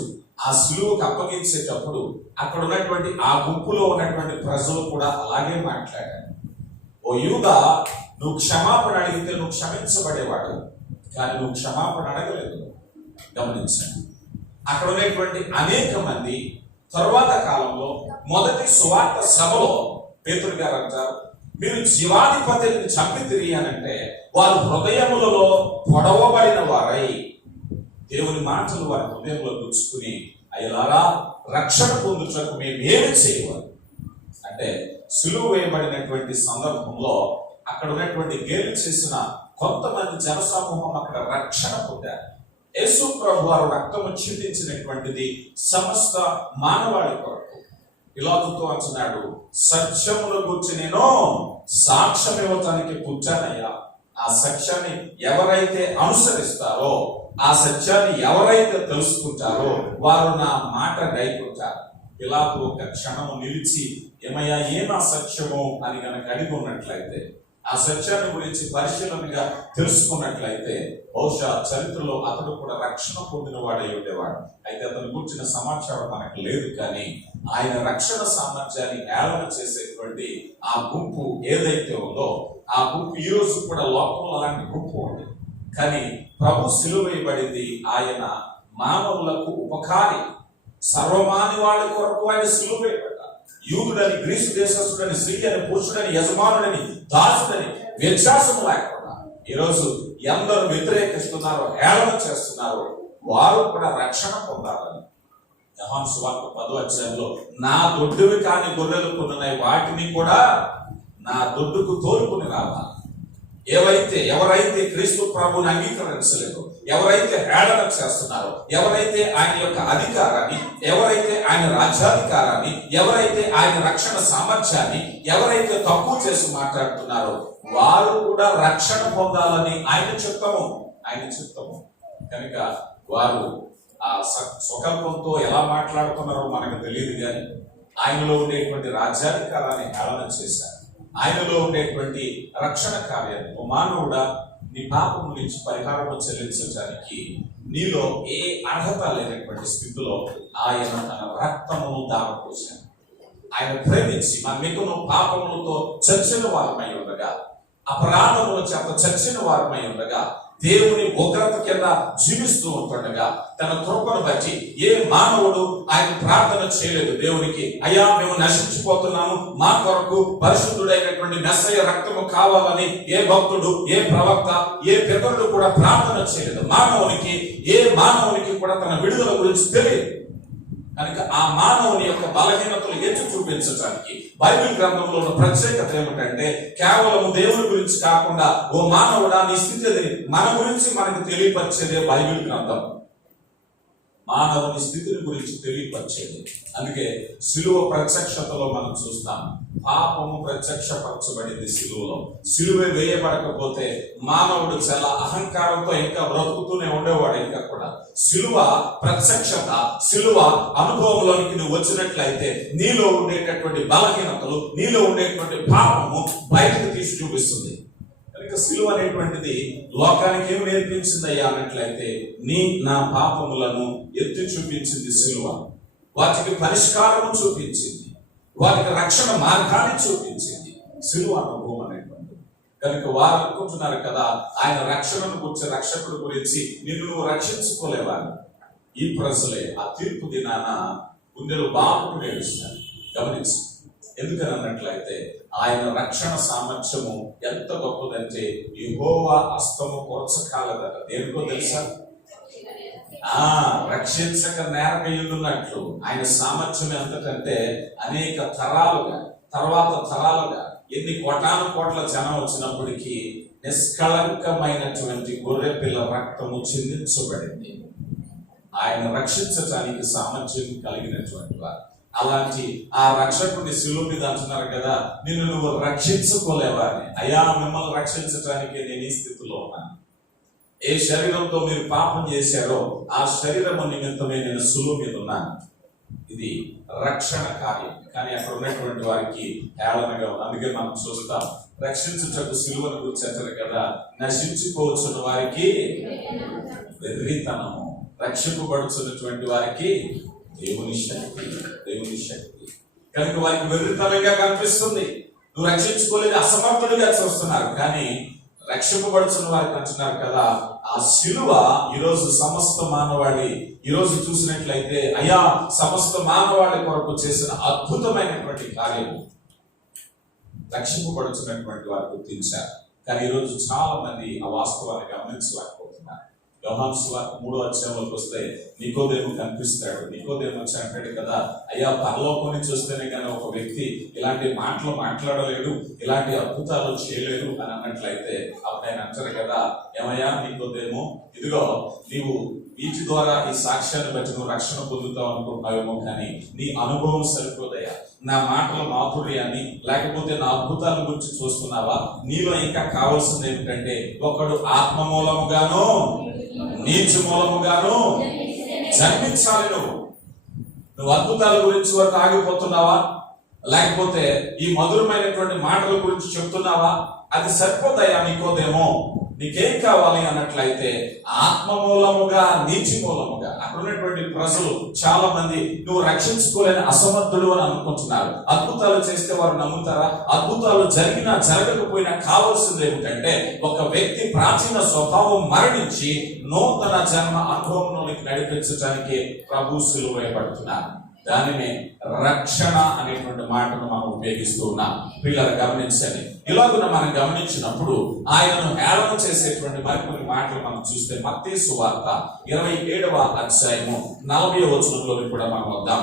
ఆ శిలువకు అప్పగించేటప్పుడు అక్కడ ఉన్నటువంటి ఆ గుంపులో ఉన్నటువంటి ప్రజలు కూడా అలాగే మాట్లాడారు. ఓ యూదా, నువ్వు క్షమాపణ అడిగితే నువ్వు క్షమించబడేవాడు, కానీ నువ్వు క్షమాపణ అడగలేదు. గమనించండి. అక్కడ ఉన్నటువంటి అనేక మంది తరువాత కాలంలో మొదటి సువార్త సభలో పేతురు గారు అంటారు, మీరు జీవాధిపతిని చంపితిరి అనంటే వారు హృదయములలో పొడవబడిన వారై దేవుని మాటలు వారి హృదయంలో గుచ్చుకుని, అయ్యలారా రక్షణ పొందుటకు మేము ఏమి చేయవాలి అంటే, సులువు వేయబడినటువంటి సందర్భంలో అక్కడ ఉన్నటువంటి గేలు చేసిన కొంతమంది జనసమూహం అక్కడ రక్షణ పొందారు. యేసు ప్రభు వారు రక్తము చిందించినటువంటిది సమస్త మానవాళి కొరకు. పిలాతుతో అంటున్నాడు, సత్యమును గురించి నేను సాక్ష్యం ఇవ్వటానికి పుట్టానయ్యా ఆ సత్యాన్ని ఎవరైతే అనుసరిస్తారో, ఆ సత్యాన్ని ఎవరైతే తెలుసుకుంటారో వారు నా మాట గైకుంటారు. పిలాతు ఒక క్షణం నిలిచి ఏమయ్యా ఏం అసత్యము అని కనుక అడిగి ఉన్నట్లయితే, ఆ సత్యాన్ని గురించి పరిశీలనగా తెలుసుకున్నట్లయితే బహుశా చరిత్రలో అతడు కూడా రక్షణ పొందిన వాడై ఉండేవాడు. అయితే అతను కూర్చున్న సమాచారం మనకు లేదు. కానీ ఆయన రక్షణ సామర్థ్యాన్ని ఏళన చేసేటువంటి ఆ గుంపు ఏదైతే ఉందో, ఆ గుంపు ఈ రోజు కూడా లోకంలో అలాంటి గుంపు ఉంది. కానీ ప్రభు సిలువ వేయబడింది ఆయన మానవులకు ఉపకారి, సర్వమాని వాళ్ళ కొరకు ఆయన సిలువ వేయబడ్డారు. యూదుడని, గ్రీసు దేశస్తుడని, స్త్రీ అని, పురుషుడని, యజమానుడని, దాసుడని వ్యత్యాసం లేకుండా ఈరోజు ఎందరూ వ్యతిరేకిస్తున్నారో, హేళన చేస్తున్నారో వారు కూడా రక్షణ పొందాలని యోహాను సువార్త 10వ అధ్యాయంలో నా దొడ్డువి కాని గొర్రెలు కొనున్నాయి, వాటిని కూడా నా దొడ్డుకు తోలుకుని రావాలి. ఎవరైతే క్రీస్తు ప్రభువుని అంగీకరించలేదు, ఎవరైతే హేళన చేస్తున్నారో, ఎవరైతే ఆయన యొక్క అధికారాన్ని, ఎవరైతే ఆయన రాజ్యాధికారాన్ని, ఎవరైతే ఆయన రక్షణ సామర్థ్యాన్ని ఎవరైతే తక్కువ చేసి మాట్లాడుతున్నారో వారు కూడా రక్షణ పొందాలని ఆయన చిత్తము. కనుక వారు ఆ స్వకల్పంతో ఎలా మాట్లాడుతున్నారో మనకు తెలియదు. కానీ ఆయనలో ఉండేటువంటి రాజ్యాధికారాన్ని హేళన చేశారు. ఆయనలో ఉండేటువంటి రక్షణ కార్యాన్ని, మానవుడా నీ పాపం నుంచి పరిహారం చెల్లించడానికి నీలో ఏ అర్హత లేనటువంటి స్థితిలో ఆయన తన రక్తమును దారపోశాడు. ఆయన ప్రేమించి మన మిగును పాపములతో చచ్చిన వారమై ఉండగా, అపరాధముల చేత చచ్చిన వారమై ఉండగా, దేవుని ఉగ్రత కింద జీవిస్తూ ఉంటుండగా తన కృపను బట్టి ఏ మానవుడు ఆయన ప్రార్థన చేయలేదు దేవునికి, అయ్యా మేము నశించిపోతున్నాము, మా కొరకు పరిశుద్ధుడైనటువంటి మెస్సయ్య రక్తము కావాలని ఏ భక్తుడు, ఏ ప్రవక్త, ఏ పితరుడు కూడా ప్రార్థన చేయలేదు. ఏ మానవునికి కూడా తన విడుదల గురించి తెలియదు. కనుక ఆ మానవుని యొక్క బలహీనతలు ఎత్తి చూపించడానికి బైబిల్ గ్రంథంలో ఉన్న ప్రత్యేకత ఏమిటంటే, కేవలం దేవుని గురించి కాకుండా ఓ మానవుడా నీ స్థితి మన గురించి మనకు తెలియపరిచేదే బైబిల్ గ్రంథం. మానవుని స్థితిని గురించి తెలియపరిచేది. అందుకే సిలువ ప్రత్యక్షతలో మనం చూస్తాం, పాపము ప్రత్యక్షపరచబడింది సిలువలో. సిలువ వేయబడకపోతే మానవుడు చాలా అహంకారంతో ఇంకా బ్రతుకుతూనే ఉండేవాడు. ఇంకా కూడా సిలువ ప్రత్యక్షత, సిలువ అనుభవంలోనికి నువ్వు వచ్చినట్లయితే నీలో ఉండేటటువంటి బలహీనతలు, నీలో ఉండేటువంటి పాపము బయటకు తీసి చూపిస్తుంది. కనుక సిలువ అనేటువంటిది లోకానికి ఏం నేర్పించిందయ్యా అన్నట్లయితే, నా పాపములను ఎత్తి చూపించింది సిలువ. వాటికి పరిష్కారము చూపించింది, వాటికి రక్షణ మార్గాన్ని చూపించింది సిలువ అనుభవం అనేటువంటిది. కనుక వారు అనుకుంటున్నారు కదా, ఆయన రక్షణను గురించి, రక్షకుడు గురించి నువ్వు రక్షించుకోలేవాని. ఈ ప్రజలే ఆ తీర్పు దినాన గుండెలు బాగుకు నేర్చున్నారు. గమనించి, ఎందుకని అన్నట్లయితే ఆయన రక్షణ సామర్థ్యము ఎంత గొప్పదంటే యెహోవా హస్తము కొరచకాలదట. దేనికో తెలుసా? రక్షించక నేరకయున్నట్లు ఆయన సామర్థ్యం ఎంతకంటే అనేక తరాలుగా ఎన్ని కోటాను కోట్ల జనం వచ్చినప్పటికీ నిష్కళంకమైనటువంటి గొర్రె పిల్ల రక్తము చిందించబడింది. ఆయన రక్షించటానికి సామర్థ్యం కలిగినటువంటి వారు. అలాంటి ఆ రక్షకుడిని సిలువ మీద అంటున్నారు కదా, నువ్వు రక్షించుకోలేవా అని. అయ్యా మిమ్మల్ని రక్షించటానికి నేను ఈ స్థితిలో ఉన్నాను. ఏ శరీరంతో మీరు పాపం చేశారో ఆ శరీరము నిమిత్తమే నేను సిలువ మీద ఉన్నాను. ఇది రక్షణ కార్యం. కానీ అక్కడ ఉన్నటువంటి వారికి హేళనగా ఉంది. అందుకే మనం చూస్తాం, రక్షించుటకు సిలువను గురించి అంటారు కదా, నశించిపోవచ్చున్న వారికి వెర్రితనము, రక్షింపబడుతున్నటువంటి వారికి దేవుని శక్తి. కనుక వారికి వెర్రితనంగా కనిపిస్తుంది. నువ్వు రక్షించుకోలేదు, అసమర్థుడిగా చూస్తున్నారు. కానీ రక్షింపబడుతున్న వారికి అంటున్నారు కదా, ఆ సిలువ ఈరోజు సమస్త మానవాళి ఈరోజు చూసినట్లయితే, అయ్యా సమస్త మానవాళి కొరకు చేసిన అద్భుతమైనటువంటి కార్యం రక్షింపబడుతున్నటువంటి వారు గుర్తించారు. కానీ ఈరోజు చాలా మంది ఆ వాస్తవాన్ని గమనించలేకపోతున్నారు. యోహాను సువార్త 3వ అధ్యాయంలోకి వస్తే నికోదేము కనిపిస్తాడు. నికోదేము వచ్చి అంటాడు కదా, అయ్యా పరలోకం నుంచి వస్తేనే కానీ ఒక వ్యక్తి ఇలాంటి మాటలు మాట్లాడలేడు, ఇలాంటి అద్భుతాలు చేయలేడు అని అన్నట్లయితే అప్పుడు ఆయన అంటారు కదా, ఏమయ్యా నికోదేము, ఇదిగో నీవు వీటి ద్వారా ఈ సాక్ష్యాన్ని బట్టి నువ్వు రక్షణ పొందుతావు అనుకుంటున్నావేమో, కానీ నీ అనుభవం సరిపోదయ్యా. నా మాటల మాధుర్యాన్ని లేకపోతే నా అద్భుతాల గురించి చూస్తున్నావా? నీలో ఇంకా కావాల్సింది ఏమిటంటే, ఒకడు ఆత్మ మూలముగాను నీచు మూలముగాను జన్మించాలి. నువ్వు అద్భుతాల గురించి వరకు ఆగిపోతున్నావా? లేకపోతే ఈ మధురమైనటువంటి మాటల గురించి చెప్తున్నావా? అది సరిపోతాయా నీకోదేమో? నీకేం కావాలి అన్నట్లయితే ఆత్మ మూలముగా నీచి మూలముగా. అక్కడ ఉన్నటువంటి ప్రజలు చాలా మంది నువ్వు రక్షించుకోలేని అసమర్థుడు అని అనుకుంటున్నారు. అద్భుతాలు చేస్తే వారు నమ్ముతారా? అద్భుతాలు జరిగినా జరగకపోయినా కావాల్సింది ఏమిటంటే, ఒక వ్యక్తి ప్రాచీన స్వభావం మరణించి నూతన జన్మ అనుభవంలోనికి నడిపించడానికి ప్రభు సిలువ వేయబడుతున్నారు. దానిని రక్షణ అనేటువంటి మాటను మనం ఉపయోగిస్తూ ఉన్నాం. పిల్లలు గమనించండి. ఇలాగున మనం గమనించినప్పుడు ఆయనను హేళన చేసేటువంటి మరికొన్ని మాటలు మనం చూస్తే మత్తయి సువార్త 27వ అధ్యాయము 40వ వచనంలో కూడా మనం వద్దాం.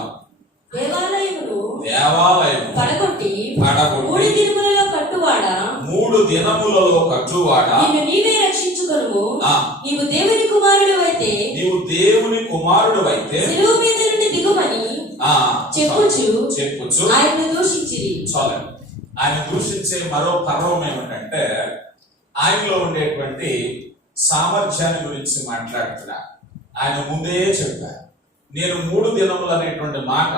దేవాలయము పడగొట్టి 3 దినములలో కట్టువాడా, 3 దినములలో కట్టువాడా, నిన్ను నీవే రక్షించుకొనుము. నీవు దేవుని కుమారుడవైతే శిలువ మీద నుండి దిగుమని చెప్పుచు ఆయనను దూషించిరి. చాలండి. ఆయన దూషించే మరో పర్వం ఏమిటంటే, ఆయనలో ఉండేటువంటి సామర్థ్యాన్ని గురించి మాట్లాడుతున్నారు. ఆయన ముందే చెప్పారు, నేను 3 దినములు అనేటువంటి మాట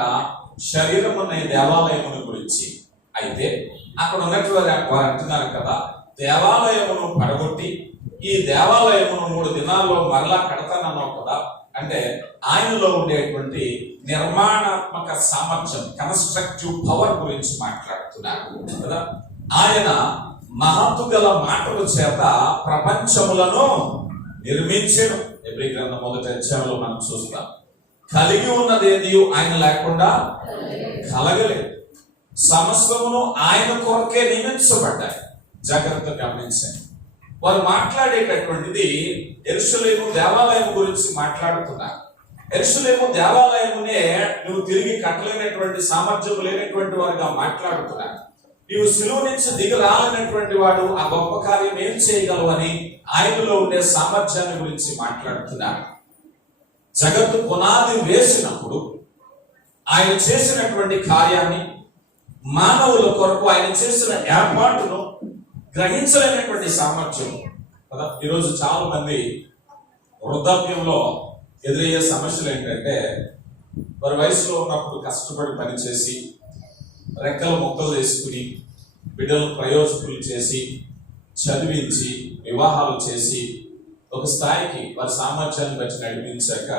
శరీరం అనే దేవాలయమును గురించి. అయితే అక్కడ ఉన్నటువంటి వారు అంటున్నారు కదా, దేవాలయమును పడగొట్టి ఈ దేవాలయమును 3 దినాల్లో మరలా కడతానన్నావు కదా. అంటే ఆయనలో ఉండేటువంటి నిర్మాణాత్మక సామర్థ్యం, కన్స్ట్రక్టివ్ పవర్ గురించి మాట్లాడుతున్నారు కదా. ఆయన మహత్తు గల మాటల చేత ప్రపంచములను నిర్మించెను. ఎబ్రీ గ్రంథం 1వ అధ్యాయంలో మనం చూస్తాం. కలిగి ఉన్నదేది ఆయన లేకుండా కలగలేదు. సమస్తమును ఆయన కొరకే నియమించబడ్డాయి. జాగ్రత్తగా గమనించండి. వారు మాట్లాడేటటువంటిది యెరూషలేము దేవాలయం గురించి మాట్లాడుతున్నారు. యెరూషలేము దేవాలయమునే నువ్వు తిరిగి కట్టలేనటువంటి సామర్థ్యం లేనటువంటి వారుగా మాట్లాడుతున్నారు. నీవు సిలువ నుంచి దిగి రాలేనటువంటి వాడు ఆ గొప్ప కార్యం ఏం చేయగలవు అని ఆయనలో ఉండే సామర్థ్యాన్ని గురించి మాట్లాడుతున్నారు. జగత్తు పునాది వేసినప్పుడు ఆయన చేసినటువంటి కార్యాన్ని, మానవుల కొరకు ఆయన చేసిన ఏర్పాటును గ్రహించలేనటువంటి సామర్థ్యం కదా. ఈరోజు చాలా మంది వృద్ధాప్యంలో ఎదురయ్యే సమస్యలు ఏంటంటే, వారి వయసులో ఉన్నప్పుడు కష్టపడి పనిచేసి రెక్కల ముక్కలు వేసుకుని బిడ్డలు ప్రయోజకులు చేసి చదివించి వివాహాలు చేసి ఒక స్థాయికి వారి సామర్థ్యాన్ని బట్టి నడిపించాక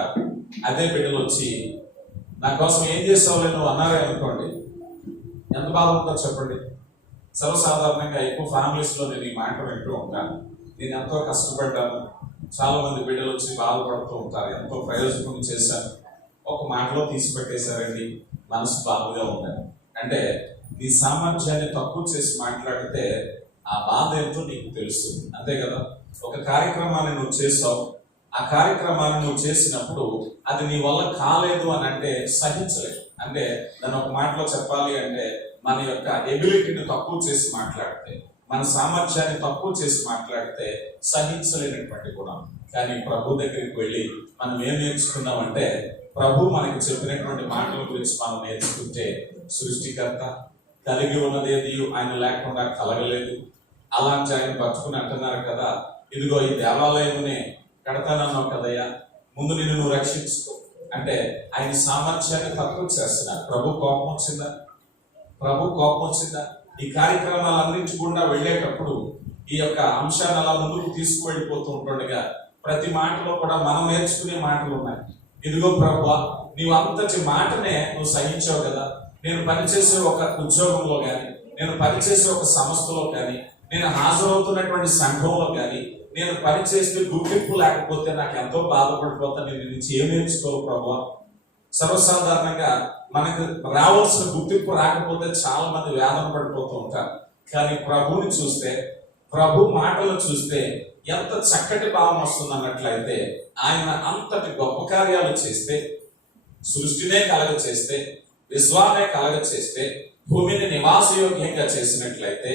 అదే బిడ్డలు వచ్చి నా కోసం ఏం చేసావులే నువ్వు అన్నారే అనుకోండి, ఎంత బాధ ఉంటుందో చెప్పండి. సర్వసాధారణంగా ఎక్కువ ఫ్యామిలీస్ లో నేను ఈ మాట వింటూ ఉంటాను. నేను ఎంతో కష్టపడ్డాను, చాలా మంది బిడ్డలు వచ్చి బాధపడుతూ ఉంటారు, ఎంతో ప్రయోజనం చేశాను, ఒక మాటలో తీసి పెట్టేశారండి, మనసు బాధగా ఉందని. అంటే నీ సామర్థ్యాన్ని తక్కువ చేసి మాట్లాడితే ఆ బాధ ఏంటో నీకు తెలుస్తుంది, అంతే కదా. ఒక కార్యక్రమాన్ని నువ్వు చేసావు, ఆ కార్యక్రమాన్ని నువ్వు చేసినప్పుడు అది నీ వల్ల కాలేదు అని అంటే సహించలేదు. అంటే దాన్ని ఒక మాటలో చెప్పాలి అంటే, మన యొక్క ఎబిలిటీని తక్కువ చేసి మాట్లాడితే, మన సామర్థ్యాన్ని తక్కువ చేసి మాట్లాడితే సహించలేనటువంటి గుణం. కానీ ప్రభు దగ్గరికి వెళ్ళి మనం ఏం నేర్చుకున్నామంటే, ప్రభు మనకి చెప్పినటువంటి మాటల గురించి మనం నేర్చుకుంటే, సృష్టికర్త కలిగి ఉన్నదేది ఆయన లేకుండా కలగలేదు. అలాంటి ఆయన పట్టుకుని అంటున్నారు కదా, ఇదిగో ఈ దేవాలయమునే కడతానన్నావు కదయ్యా, ముందు నిన్ను నువ్వు రక్షించుకో అంటే ఆయన సామర్థ్యాన్ని తక్కువ చేస్తున్నారు. ప్రభు కోపం వచ్చిందా? ప్రభు కోపం వచ్చిందా? ఈ కార్యక్రమాలన్నింటి గుండా వెళ్ళేటప్పుడు ఈ యొక్క అంశాన్ని అలా ముందుకు తీసుకువెళ్ళిపోతూ ఉంటుండగా ప్రతి మాటలో కూడా మనం నేర్చుకునే మాటలు ఉన్నాయి. ఇదిగో ప్రభువా, నీవు అంతటి మాటనే నువ్వు సహించావు కదా. నేను పనిచేసే ఒక ఉద్యోగంలో కానీ, నేను పనిచేసే ఒక సంస్థలో కానీ, నేను హాజరవుతున్నటువంటి సంఘంలో కానీ నేను పనిచేస్తే గుర్తింపు లేకపోతే నాకు ఎంతో బాధపడిపోతా. నేను నుంచి ఏం నేర్చుకోవాలి ప్రభువా? సర్వసాధారణంగా మనకు రావాల్సిన గుర్తింపు రాకపోతే చాలా మంది వేదన పడిపోతూ ఉంటారు. కానీ ప్రభువుని చూస్తే, ప్రభు మాటలు చూస్తే ఎంత చక్కటి భావం వస్తుంది అన్నట్లయితే, ఆయన అంతటి గొప్ప కార్యాలు చేస్తే, సృష్టినే కలగ చేస్తే, విశ్వాన్నే కలగ చేస్తే, భూమిని నివాసయోగ్యంగా చేసినట్లయితే,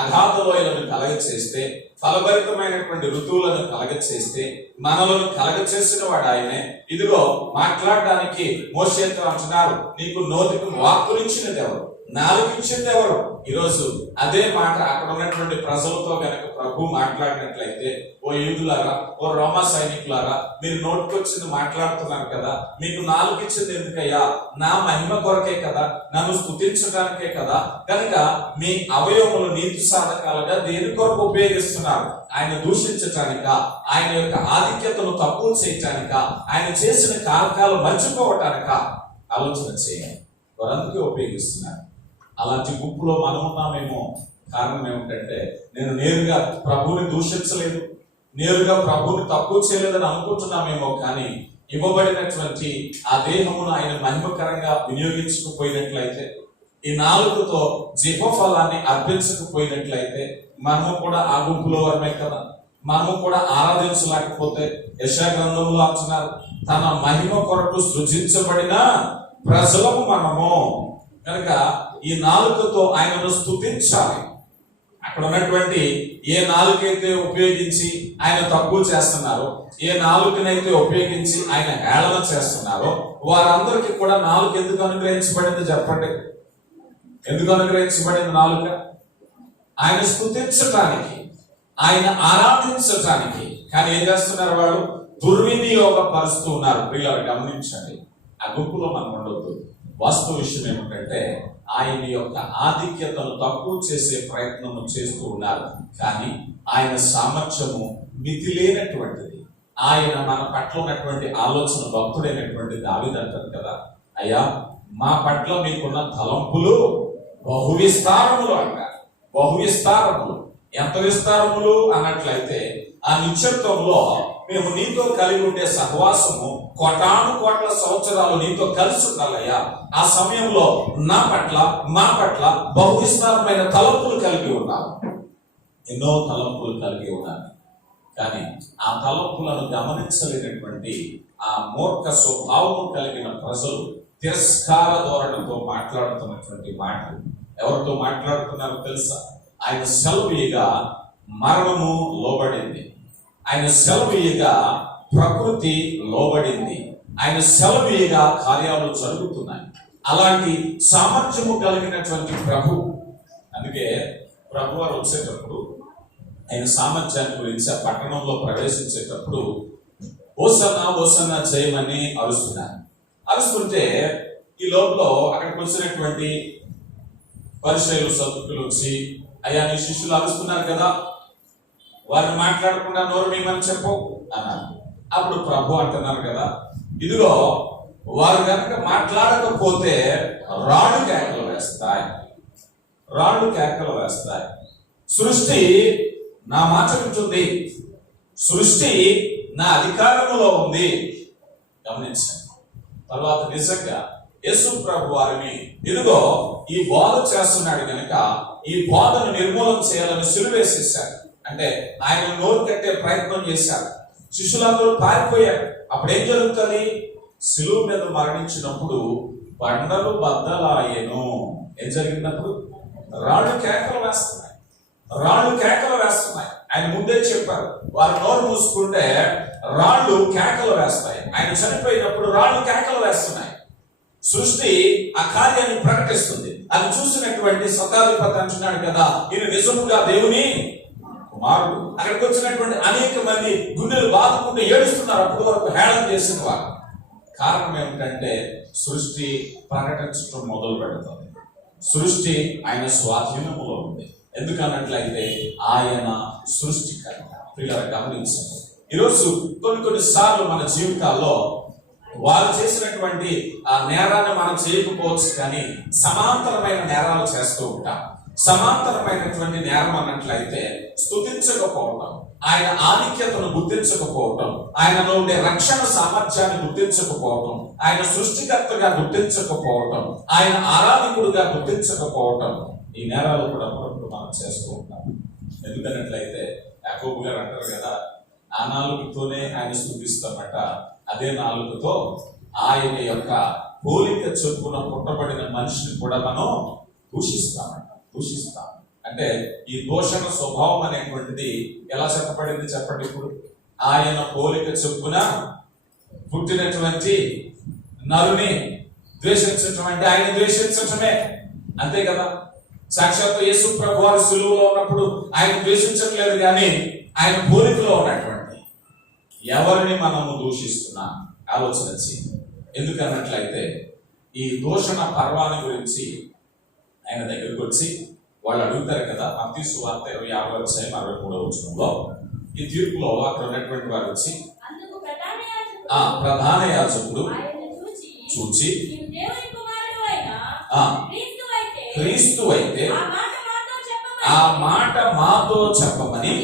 అగాధ లోయలను కలగచేస్తే, ఫలభరితమైనటువంటి ఋతువులను కలగచేస్తే, మనలను కలగచేసిన వాడు ఆయనే. ఇదిగో మాట్లాడడానికి మోషేతో అంటున్నారు, నీకు నోటికి వాక్కునిచ్చినది ఎవరు, నాలుగిచ్చింది ఎవరు? ఈరోజు అదే మాట అక్కడ ఉన్నటువంటి ప్రజలతో గనక ప్రభు మాట్లాడినట్లయితే, ఓ యూదులారా, ఓ రోమా సైనికులారా, మీరు నోటికొచ్చింది మాట్లాడుతున్నారు కదా, మీకు నాలుగిచ్చింది ఎందుకయ్యా? నా మహిమ కొరకే కదా, నన్ను స్తుతించడానికే కదా. కనుక మీ అవయవములు నీతి సాధకాలుగా దేని కొరకు ఉపయోగిస్తున్నారు? ఆయన దూషించటానిక, ఆయన యొక్క ఆధిక్యతను తక్కువ చేయటానిక, ఆయన చేసిన కార్యాలు మర్చిపోవటానిక? ఆలోచన చేయాలి. వారందుకే ఉపయోగిస్తున్నారు. అలాంటి గుంపులో మనం ఉన్నామేమో. కారణం ఏమిటంటే, నేను నేరుగా ప్రభువుని దూషించలేదు, నేరుగా ప్రభువుని తక్కువ చేయలేదని అనుకుంటున్నామేమో. కానీ ఇవ్వబడినటువంటి ఆ దేహమును ఆయన మహిమకరంగా వినియోగించకపోయినట్లయితే, ఈ నాలుగుతో జీవఫలాన్ని అర్పించకపోయినట్లయితే, మనము కూడా ఆ గుంపులో వరమే కదా. మనము కూడా ఆరాధించలేకపోతే, యెషయా గ్రంథంలో అంటున్నారు, తన మహిమ కొరకు సృజించబడిన ప్రజలము మనము. కనుక ఈ నాలుకతో ఆయనను స్తుతించాలి. అక్కడ ఉన్నటువంటి ఏ నాలుకైతే ఉపయోగించి ఆయన తక్కువ చేస్తున్నారో, ఏ నాలుకనైతే ఉపయోగించి ఆయన హేళన చేస్తున్నారో, వారందరికీ కూడా నాలుక ఎందుకు అనుగ్రహించబడింది చెప్పండి? ఎందుకు అనుగ్రహించబడింది నాలుక? ఆయన స్తుతించటానికి, ఆయన ఆరాధించటానికి. కానీ ఏం చేస్తున్నారు వాళ్ళు? దుర్వినియోగపరుస్తూ ఉన్నారు. ప్రియులారా గమనించండి, ఆ గుంపులో మనం ఉండొద్దు. వాస్తవ విషయం ఏమిటంటే, ఆయన యొక్క ఆధిక్యతను తక్కువ చేసే ప్రయత్నము చేస్తూ ఉన్నారు. కానీ ఆయన సామర్థ్యము మితి లేనటువంటిది. ఆయన మన పట్ల ఉన్నటువంటి ఆలోచన భక్తుడైనటువంటి దావీదు అంటారు కదా, అయ్యా మా పట్ల మీకున్న తలంపులు బహువిస్తారములు అంటారు. బహువిస్తారములు. ఎంత విస్తారములు అన్నట్లయితే, ఆ నిత్యత్వంలో మేము నీతో కలిగి ఉండే సహవాసము కోటాను కోట్ల సంవత్సరాలు నీతో కలిసి ఉండాలయ్యా. ఆ సమయంలో నా పట్ల, మా పట్ల బహువిస్తారమైన తలంపులు కలిగి ఉన్నాను. ఎన్నో తలంపులు కలిగి ఉన్నాను. కానీ ఆ తలంపులను గమనించలేనటువంటి ఆ మూర్ఖ స్వభావం కలిగిన ప్రజలు తిరస్కార ధోరణితో మాట్లాడుతున్నటువంటి మాటలు. ఎవరితో మాట్లాడుతున్నారో తెలుసా? ఆయన సెలవుగా మరణము లోబడింది, ఆయన సెలవుగా ప్రకృతి లోబడింది, ఆయన సెలవుగా కార్యాలు జరుగుతున్నాయి. అలాంటి సామర్థ్యము కలిగినటువంటి ప్రభు. అందుకే ప్రభు వారు వచ్చేటప్పుడు ఆయన సామర్థ్యాన్ని గురించి ఆ పట్టణంలో ప్రవేశించేటప్పుడు ఓసన్నా ఓసన్నా చేయమని అరుస్తున్నారు. అరుస్తుంటే ఈ లోపల అక్కడికి వచ్చినటువంటి పరిచయులు సదుకులు వచ్చి, అయ్యా నీ శిష్యులు అరుస్తున్నారు కదా, వారిని మాట్లాడకుండా నోరు మీమని చెప్పు అన్నారు. అప్పుడు ప్రభు అంటున్నారు కదా, ఇదిగో వారు కనుక మాట్లాడకపోతే రాళ్ళు కేకలు వేస్తాయి, రాళ్ళు కేకలు వేస్తాయి. సృష్టి నా మాట వింటుంది, సృష్టి నా అధికారంలో ఉంది. గమనించండి. తర్వాత నిజంగా యేసు ప్రభు వారిని ఇదిగో ఈ బోధ చేస్తున్నాడు కనుక ఈ బోధను నిర్మూలన చేయాలని సిలువేసేశారు. అంటే ఆయన నోరు కట్టే ప్రయత్నం చేశారు. శిష్యులందరూ పారిపోయారు. అప్పుడేం జరుగుతుంది? సిలువ మీద మరణించినప్పుడు బండలు బద్దలాయెను. ఏం జరిగినప్పుడు? రాళ్ళు కేకలు వేస్తున్నాయి, రాళ్ళు కేకలు వేస్తున్నాయి. ఆయన ముందే చెప్పారు, వారు నోరు మూసుకుంటే రాళ్ళు కేకలు వేస్తాయి. ఆయన చనిపోయినప్పుడు రాళ్ళు కేకలు వేస్తున్నాయి. సృష్టి ఆ కార్యాన్ని ప్రకటిస్తుంది. అది చూసినటువంటి శతాధిపతి అంటున్నాడు కదా, ఈయన నిజముగా దేవుని కుమారుడు. అక్కడికి వచ్చినటువంటి అనేక మంది గుండెలు బాదుకుంటూ ఏడుస్తున్నారు. అప్పటి వరకు హేళన చేసిన వారు. కారణం ఏమిటంటే సృష్టి ప్రకటించడం మొదలు పెడుతుంది. సృష్టి ఆయన స్వాధీనములో ఉంది. ఎందుకన్నట్లయితే ఆయన సృష్టికర్త. పిల్లలు గమనించండి, ఈరోజు కొన్ని సార్లు మన జీవితాల్లో వారు చేసినటువంటి ఆ నేరాన్ని మనం చేయకపోవచ్చు, కానీ సమాంతరమైన నేరాలు చేస్తూ ఉంటాం. సమాంతరమైనటువంటి నేరం అన్నట్లయితే స్తుతించకపోవటం, ఆయన ఆధిక్యతను గుర్తించకపోవటం, ఆయనలో ఉండే రక్షణ సామర్థ్యాన్ని గుర్తించకపోవటం, ఆయన సృష్టికర్తగా గుర్తించకపోవటం, ఆయన ఆరాధకుడుగా గుర్తించకపోవటం, ఈ నేరాలు కూడా అప్పుడప్పుడు మనం చేస్తూ ఉంటాం. ఎందుకన్నట్లయితే యాకోబు గారు అంటారు కదా, ఆ నాలుగుతోనే ఆయన స్తుతిస్తామట, అదే నాలుగుతో ఆయన యొక్క పోలిక చొప్పున పుట్టబడిన మనిషిని కూడా మనం దూషిస్తాం. అంటే ఈ దూషణ స్వభావం అనేటువంటిది ఎలా చెప్పబడింది చెప్పండి. ఇప్పుడు ఆయన పోలిక చొప్పున పుట్టినటువంటి నరుని ద్వేషించటం అంటే ఆయన ద్వేషించటమే, అంతే కదా. సాక్షాత్తు యేసు ప్రభు వారు సులువులో ఉన్నప్పుడు ఆయన ద్వేషించట్లేదు, కానీ ఆయన పోలికలో ఉన్నటువంటి ఎవరిని మనము దూషిస్తున్నా ఆలోచన చేయండి. ఎందుకన్నట్లయితే ఈ దూషణ పర్వాన్ని గురించి ఆయన దగ్గరికి వచ్చి వాళ్ళు అడుగుతారు కదా. మత్తయి సువార్త 26:63 ఈ తీర్పులో అక్కడ ఉన్నటువంటి వారు వచ్చి ప్రధాన యాజకుడు చూచి క్రీస్తు అయితే ఆ మాట మాతో చెప్పమని.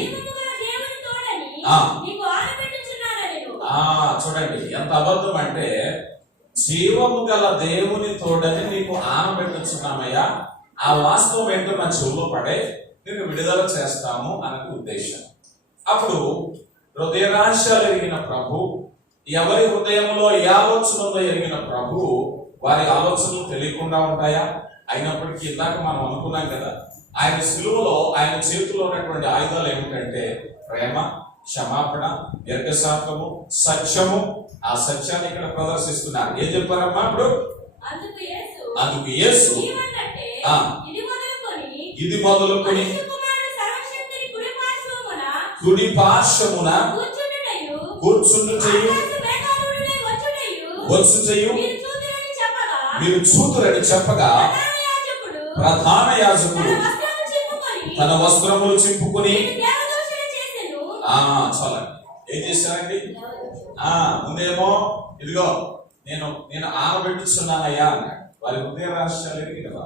చూడండి ఎంత అబద్ధం అంటే, జీవము గల దేవుని తోడని నీకు ఆనబెట్టుచున్నామయ్యా, ఆ వాస్తవం ఏంటో నా చెవులో పడే నేను విడుదల చేస్తాము అనే ఉద్దేశం. అప్పుడు హృదయరాశలు ఎరిగిన ప్రభు, ఎవరి హృదయంలో ఏ ఆలోచన ఉందో ఎరిగిన ప్రభు, వారి ఆలోచనలు తెలియకుండా ఉంటాయా? అయినప్పటికీ ఇందాక మనం అనుకున్నాం కదా, ఆయన సిలువలో ఆయన చేతిలో ఉన్నటువంటి ఆయుధాలు ఏమిటంటే ప్రేమ, క్షమాపణ, దీర్ఘశాంతము, సత్యము. ఆ సత్యాన్ని ఇక్కడ ప్రదర్శిస్తున్నారు. ఏం చెప్పారమ్మా? ఇప్పుడు అందుకు యేసు ఇది మొదలుకొని కుడి పార్శ్వమున కూర్చుండుటయు వచ్చుటయు మీరు చూతురని చెప్పగా ప్రధాన యాజకుడు తన వస్త్రములు చింపుకుని చాలా ఏం చేశారండి? ముందేమో ఇదిగో నేను ఆనబెట్టుచున్నానయ్యా అన్నాడు. వారి హృదయ రహస్యాలు ఎరిగి కదా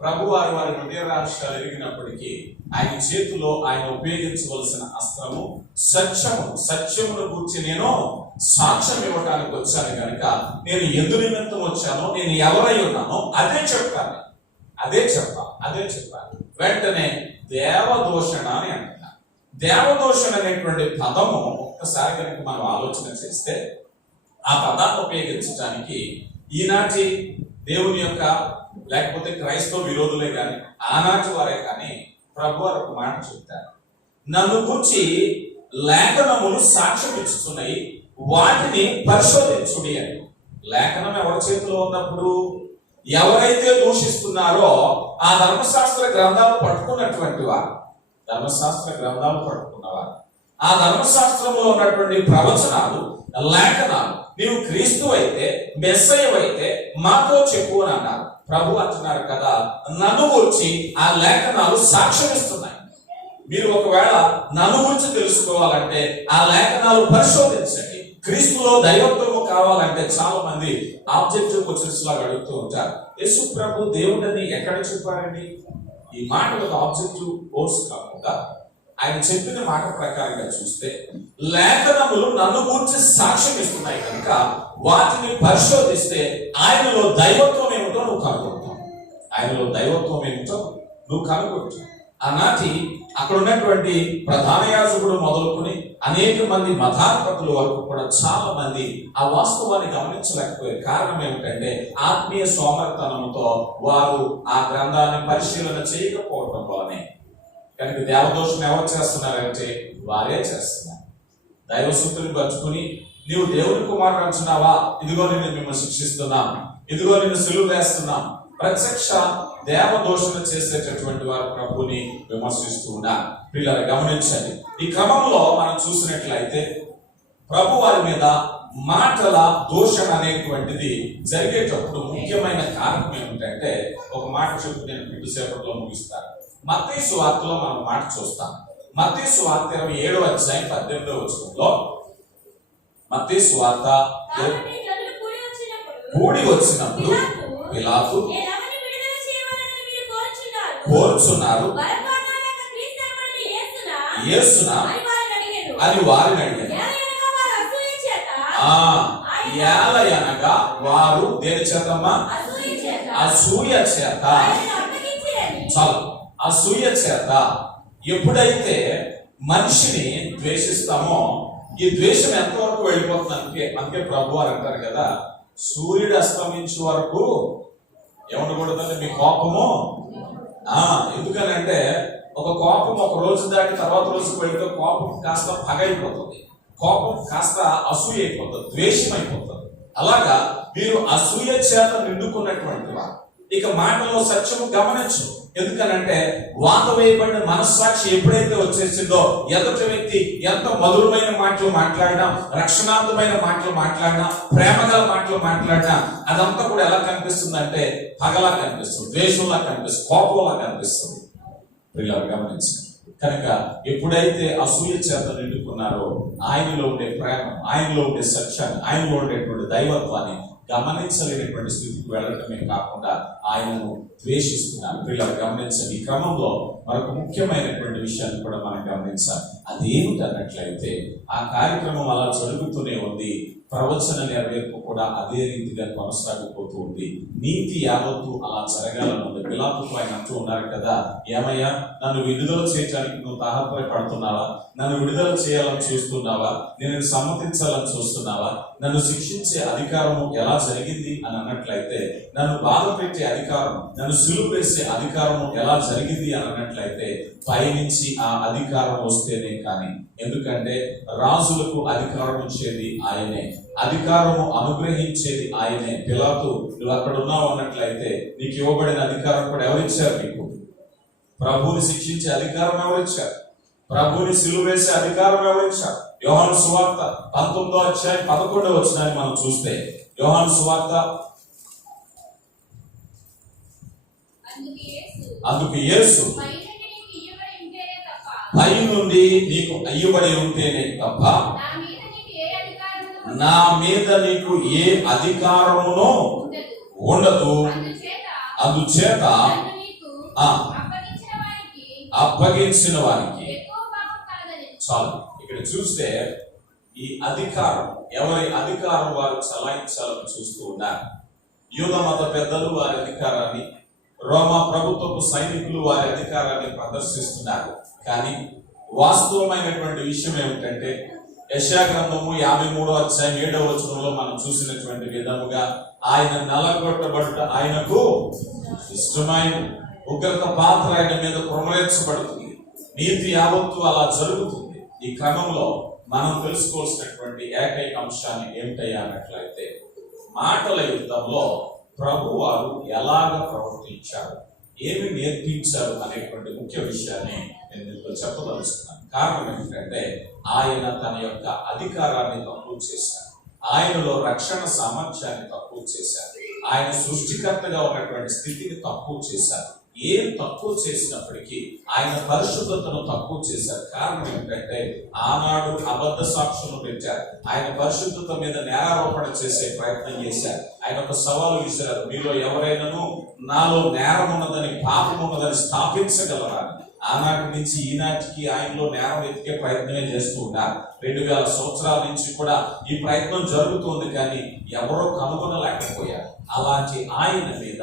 ప్రభు వారి హృదయ రహస్యాలు ఎరిగినప్పటికీ ఆయన చేతిలో ఆయన ఉపయోగించవలసిన అస్త్రము సత్యమును గురించి నేను సాక్ష్యం ఇవ్వడానికి వచ్చాను కనుక నేను ఎందు నిమిత్తం వచ్చానో, నేను ఎవరై ఉన్నానో అదే చెప్పాను. వెంటనే దేవదూషణ అని అంటున్నారు. దేవదూషణ అనేటువంటి పదము ఒక్కసారి కనుక మనం ఆలోచన చేస్తే, ఆ పదాన్ని ఉపయోగించడానికి ఈనాటి దేవుని యొక్క లేకపోతే క్రైస్తవ విరోధులే కానీ ఆనాటి వారే కానీ ప్రభు వారు ఒక మాట చెప్తారు, నన్ను గురించి లేఖనములు సాక్ష్యం ఇస్తున్నాయి, వాటిని పరిశోధించుడి అని. లేఖనం ఎవరి చేతిలో ఉన్నప్పుడు? ఎవరైతే దూషిస్తున్నారో ఆ ధర్మశాస్త్ర గ్రంథాలు పట్టుకున్నటువంటి వారు, ఆ ధర్మశాస్త్రంలో ఉన్నటువంటి ప్రవచనాలు, లేఖనాలు, నీవు క్రీస్తు అయితే, మెస్సయ్య అయితే మాతో చెప్పు అని అన్నారు. ప్రభు అంటున్నారు కదా, నన్ను గురించి ఆ లేఖనాలు సాక్ష్యం ఇస్తున్నాయి. మీరు ఒకవేళ నన్ను గురించి తెలుసుకోవాలంటే ఆ లేఖనాలు పరిశోధించండి. క్రీస్తులో దైవత్వము కావాలంటే చాలా మంది ఆబ్జెక్టివ్ క్వశ్చన్స్ లాగా అడుగుతూ ఉంటారు. యేసు ప్రభు దేవుడని ఎక్కడ చెప్పారండి? ఈ మాటలకు ఆబ్జెక్టివ్ కోర్స్ కాకుండా ఆయన చెప్పిన మాట ప్రకారంగా చూస్తే లేఖనములు నన్ను గురించి సాక్ష్యం ఇస్తున్నాయి కనుక వాటిని పరిశోధిస్తే ఆయనలో దైవత్వం ఏమిటో నువ్వు కనుగొంటావు. ఆనాటి అక్కడ ఉన్నటువంటి ప్రధాన యాజకుడు మొదలుకొని అనేక మంది మతాధిపతుల వరకు కూడా చాలా మంది ఆ వాస్తవాన్ని గమనించలేకపోయారు. కారణం ఏమిటంటే ఆత్మీయ సోమరితనంతో వారు ఆ గ్రంథాన్ని పరిశీలన చేయకపోవడం వల్లనే. కనుక దేవదోషం ఎవరు చేస్తున్నారంటే వారే చేస్తున్నారు. దైవసూతుని పంచుకుని నీవు దేవుని కుమారుడు అంటున్నావా, ఇదిగో నేను మిమ్మల్ని శిక్షిస్తున్నాం, ఇదిగో నేను సిలువ వేస్తున్నాం. ప్రత్యక్ష దేవదోషణ చేసేటటువంటి వారు ప్రభుని విమర్శిస్తూ ఉన్నారు. పిల్లలు గమనించండి. ఈ క్రమంలో మనం చూసినట్లయితే ప్రభు వారి మీద మాటల దోషణ అనేటువంటిది జరిగేటప్పుడు ముఖ్యమైన కారణం ఏమిటంటే, ఒక మాట చెప్పు నేను కొద్దిసేపట్లో ముగిస్తాను. మత్తయి సువార్తలో మనం మాట చూస్తాం. మత్తయి సువార్త 27:18 మత్తయి సువార్త కూడి వచ్చినప్పుడు పిలాతు కోరుచున్నారు యేసునా అని వారిని అడిగారు. ఏలయనగా వారు దేని చేతమ్మా? అసూయ చేత. చాలు, అసూయ చేత. ఎప్పుడైతే మనిషిని ద్వేషిస్తామో ఈ ద్వేషం ఎంతవరకు వెళ్ళిపోతుంది? అందుకే ప్రభు వారు అంటారు కదా, సూర్యుడు అస్తమించే వరకు ఏమనకూడదంటే మీ కోపము ఎందుకనంటే ఒక కోపం ఒక రోజు దాటి తర్వాత రోజుకు వెళ్తే కోపం కాస్త పగైపోతుంది, కోపం కాస్త అసూయ అయిపోతుంది, ద్వేషం అయిపోతుంది. అలాగా మీరు అసూయ చేత నిండుకున్నటువంటి వారు. ఇక మాటలో సత్యము గమనించు. ఎందుకనంటే వాత వేయబడిన మనస్సాక్షి ఎప్పుడైతే వచ్చేసిందో ఎదుటి వ్యక్తి ఎంత మధురమైన మాటలు మాట్లాడినా, రక్షణార్థమైన మాటలు మాట్లాడినా, ప్రేమగల మాటలు మాట్లాడినా అదంతా కూడా ఎలా కనిపిస్తుంది అంటే పగలా కనిపిస్తుంది, ద్వేషంలా కనిపిస్తుంది, కోపంలా కనిపిస్తుంది. పిల్లలు గమనించండి. కనుక ఎప్పుడైతే అసూయ చేత నిండుకున్నారో ఆయనలో ఉండే ప్రేమ, ఆయనలో ఉండే సత్యాన్ని, ఆయనలో ఉండేటువంటి దైవత్వాన్ని గమనించలేనటువంటి స్థితికి వెళ్ళటమే కాకుండా ఆయనను ద్వేషిస్తున్నారు. పిల్లలు గమనించండి. ఈ క్రమంలో మరొక ముఖ్యమైనటువంటి విషయాన్ని కూడా మనం గమనించాలి. అదేమిటి అన్నట్లయితే ఆ కార్యక్రమం అలా జరుగుతూనే ఉంది, ప్రవచన నెరవేర్పు కూడా అదే రీతిగా కొనసాగిపోతూ ఉంది. నీతి యావత్తు అలా జరగాలనుంది. పిలాతుకు ఆయన అంటూ ఉన్నారు కదా, ఏమయ్యా నన్ను విడుదల చేయడానికి నువ్వు తాహత్రపడుతున్నావా? నన్ను విడుదల చేయాలని చూస్తున్నావా? నేను సమ్మతించాలని చూస్తున్నావా? నన్ను శిక్షించే అధికారము ఎలా జరిగింది అని అన్నట్లయితే, నన్ను బాధ పెట్టే అధికారం, నన్ను సిలువ వేసే అధికారము ఎలా జరిగింది అని అన్నట్లయితే పైనుంచి ఆ అధికారం వస్తేనే కానీ. ఎందుకంటే రాజులకు అధికారం ఇచ్చేది ఆయనే, అధికారము అనుగ్రహించేది ఆయనే. పిలాతు నువ్వు అక్కడ ఉన్నావు అన్నట్లయితే నీకు ఇవ్వబడిన అధికారం కూడా ఎవరిచ్చారు? నీకు ప్రభువుని శిక్షించే అధికారం ఎవరిచ్చారు? ప్రభువుని సిలువ వేసే అధికారం ఎవరిచ్చారు? యోహాను సువార్త 19వ అధ్యాయం 11వ వచనాన్ని మనం చూస్తే, యోహాను సువార్త అందుకు యేసు పై నుండి నీకు అయ్యబడి ఉంటేనే తప్ప నా మీద నీకు ఏ అధికారమునో ఉండదు. అందుచేత అప్పగించిన వారికి చాలు. ఇక్కడ చూస్తే ఈ అధికారం ఎవరి అధికారం వారు చలాయించాలని చూస్తూ ఉన్నారు. యూద మత పెద్దలు వారి అధికారాన్ని, రోమా ప్రభుత్వపు సైనికులు వారి అధికారాన్ని ప్రదర్శిస్తున్నారు. కానీ వాస్తవమైనటువంటి విషయం ఏమిటంటే యెషయా గ్రంథము 53వ అధ్యాయం 7వ వచనంలో మనం చూసినటువంటి విధముగా ఆయన నలగొట్టబడుట ఆయనకు ఇష్టమైన, ఉగ్రత పాత్ర ఆయన మీద కుమ్మరించబడుతుంది, నీతి యావత్తు అలా జరుగుతుంది. ఈ క్రమంలో మనం తెలుసుకోవాల్సినటువంటి ఏకైక అంశాన్ని ఏమిటయ్యా అన్నట్లయితే, మాటల యుద్ధంలో ప్రభు వారు ఎలాగ ప్రవర్తించారు, ఏమి నేర్పించారు అనేటువంటి ముఖ్య విషయాన్ని నేను మీతో చెప్పదలుచుకున్నాను. కారణం ఏంటంటే ఆయన తన యొక్క అధికారాన్ని తక్కువ చేశారు, ఆయనలో రక్షణ సామర్థ్యాన్ని తక్కువ చేశారు, ఆయన సృష్టికర్తగా ఉన్నటువంటి స్థితిని తక్కువ చేశారు. ఏం తక్కువ చేసినప్పటికీ ఆయన పరిశుద్ధతను తక్కువ చేశారు. కారణం ఏంటంటే ఆనాడు అబద్ధ సాక్షులను పెట్టారు, ఆయన పరిశుద్ధత మీద నేరారోపణ చేసే ప్రయత్నం చేశారు. ఆయన ఒక సవాలు విసిరారు, మీలో ఎవరైనాను నాలో నేరం ఉన్నదని, పాపం ఉన్నదని స్థాపించగలరా? ఆనాటి నుంచి ఈనాటికి ఆయనలో నేరం వెతికే ప్రయత్నమే చేస్తూ ఉన్నారు. 2000 సంవత్సరాల నుంచి కూడా ఈ ప్రయత్నం జరుగుతుంది, కానీ ఎవరో కనుగొనలేకపోయారు. అలాంటి ఆయన మీద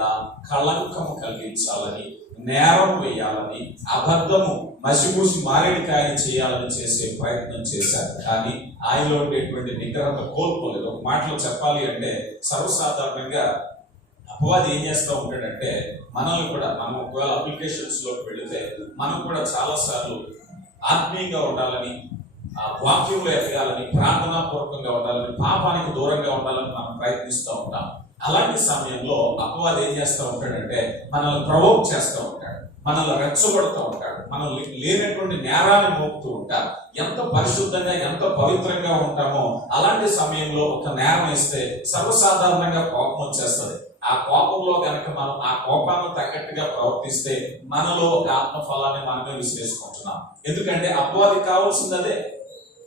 కళంకము కలిగించాలని, నేరం వేయాలని, అబద్ధము మసిపూసి మారేడికాయ చేయాలని చేసే ప్రయత్నం చేశారు. కానీ ఆయనలో ఉండేటువంటి నిగ్రహత కోల్పోలేదు. ఒక మాటలో చెప్పాలి అంటే సర్వసాధారణంగా అపవాది ఏం చేస్తూ ఉంటాడంటే, మనల్ని కూడా మనం ఒకవేళ అప్లికేషన్స్ లోకి వెళితే మనం కూడా చాలా సార్లు ఆత్మీయంగా ఉండాలని, వాక్యంలో ఎదగాలని, ప్రార్థనాపూర్వకంగా ఉండాలని, పాపానికి దూరంగా ఉండాలని మనం ప్రయత్నిస్తూ ఉంటాం. అలాంటి సమయంలో అపవాది ఏం చేస్తూ ఉంటాడంటే మనల్ని ప్రవోక్ చేస్తూ ఉంటాడు, మనల్ని రెచ్చగొడుతూ ఉంటాడు, మనం లేనటువంటి నేరాన్ని మోపుతూ ఉంటాడు. ఎంత పరిశుద్ధంగా, ఎంత పవిత్రంగా ఉంటామో అలాంటి సమయంలో ఒక నేరం ఇస్తే సర్వసాధారణంగా కోపం వచ్చేస్తుంది. ఆ కోపంలో కనుక మనం ఆ కోపాన్ని తగ్గట్టుగా ప్రవర్తిస్తే మనలో ఒక ఆత్మఫలాన్ని మనమే విశ్లేషించుకుంటున్నాం. ఎందుకంటే అపవాది కావాల్సిందే,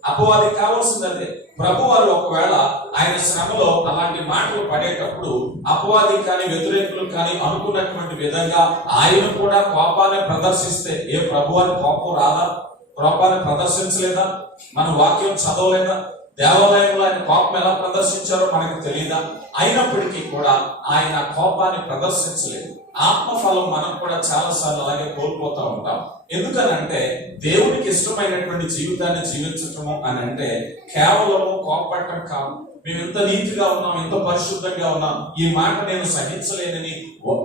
అపవాది కావాల్సిందే. ప్రభు వారు ఒకవేళ ఆయన శ్రమలో అలాంటి మాటలు పడేటప్పుడు అపవాది కానీ వ్యతిరేకులు కానీ అనుకున్నటువంటి విధంగా ఆయన కూడా కోపాన్ని ప్రదర్శిస్తే, ఏ ప్రభు వారి కోపం రాదా? కోపాన్ని ప్రదర్శించలేదా? మన వాక్యం చదవలేదా? దేవాలయంలో ఆయన కోపం ఎలా ప్రదర్శించారో మనకు తెలియదా? అయినప్పటికీ కూడా ఆయన కోపాన్ని ప్రదర్శించలేదు. ఆత్మఫలం మనం కూడా చాలా సార్లు అలాగే కోల్పోతూ ఉంటాం. ఎందుకనంటే దేవునికి ఇష్టమైనటువంటి జీవితాన్ని జీవించటము అని అంటే కేవలము కోపపడటం కాదు. మేము ఇంత నీతిగా ఉన్నాం, ఇంత పరిశుద్ధంగా ఉన్నాం, ఈ మాట నేను సహించలేనని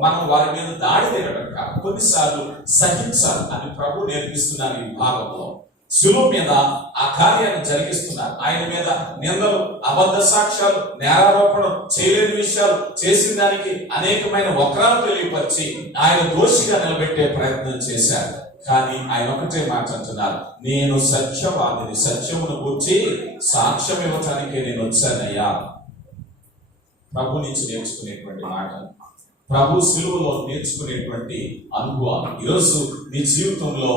మనం వారి మీద దాడి తిరగడం కాదు. కొన్నిసార్లు సహించాలి అని ప్రభు నేర్పిస్తున్నారు ఈ భాగంలో. శిలువ మీద ఆ కార్యాన్ని జరిగిస్తున్నారు. ఆయన మీద నిందలు, అబద్ధ సాక్ష్యాలు, నేరారోపణ, చేయలేని విషయాలు చేసిన దానికి అనేకమైన వక్రాలు తెలియపరిచి ఆయన దోషిగా నిలబెట్టే ప్రయత్నం చేశారు. కానీ ఆయన ఒకటే మాట అంటున్నారు, నేను సత్యవాదిని, సత్యమును గూర్చి సాక్ష్యం ఇవ్వటానికే నేను వచ్చానయ్యా. ప్రభు నుంచి నేర్చుకునేటువంటి మాట, ప్రభు శిలువలో నేర్చుకునేటువంటి అనుభవాలు. ఈరోజు నీ జీవితంలో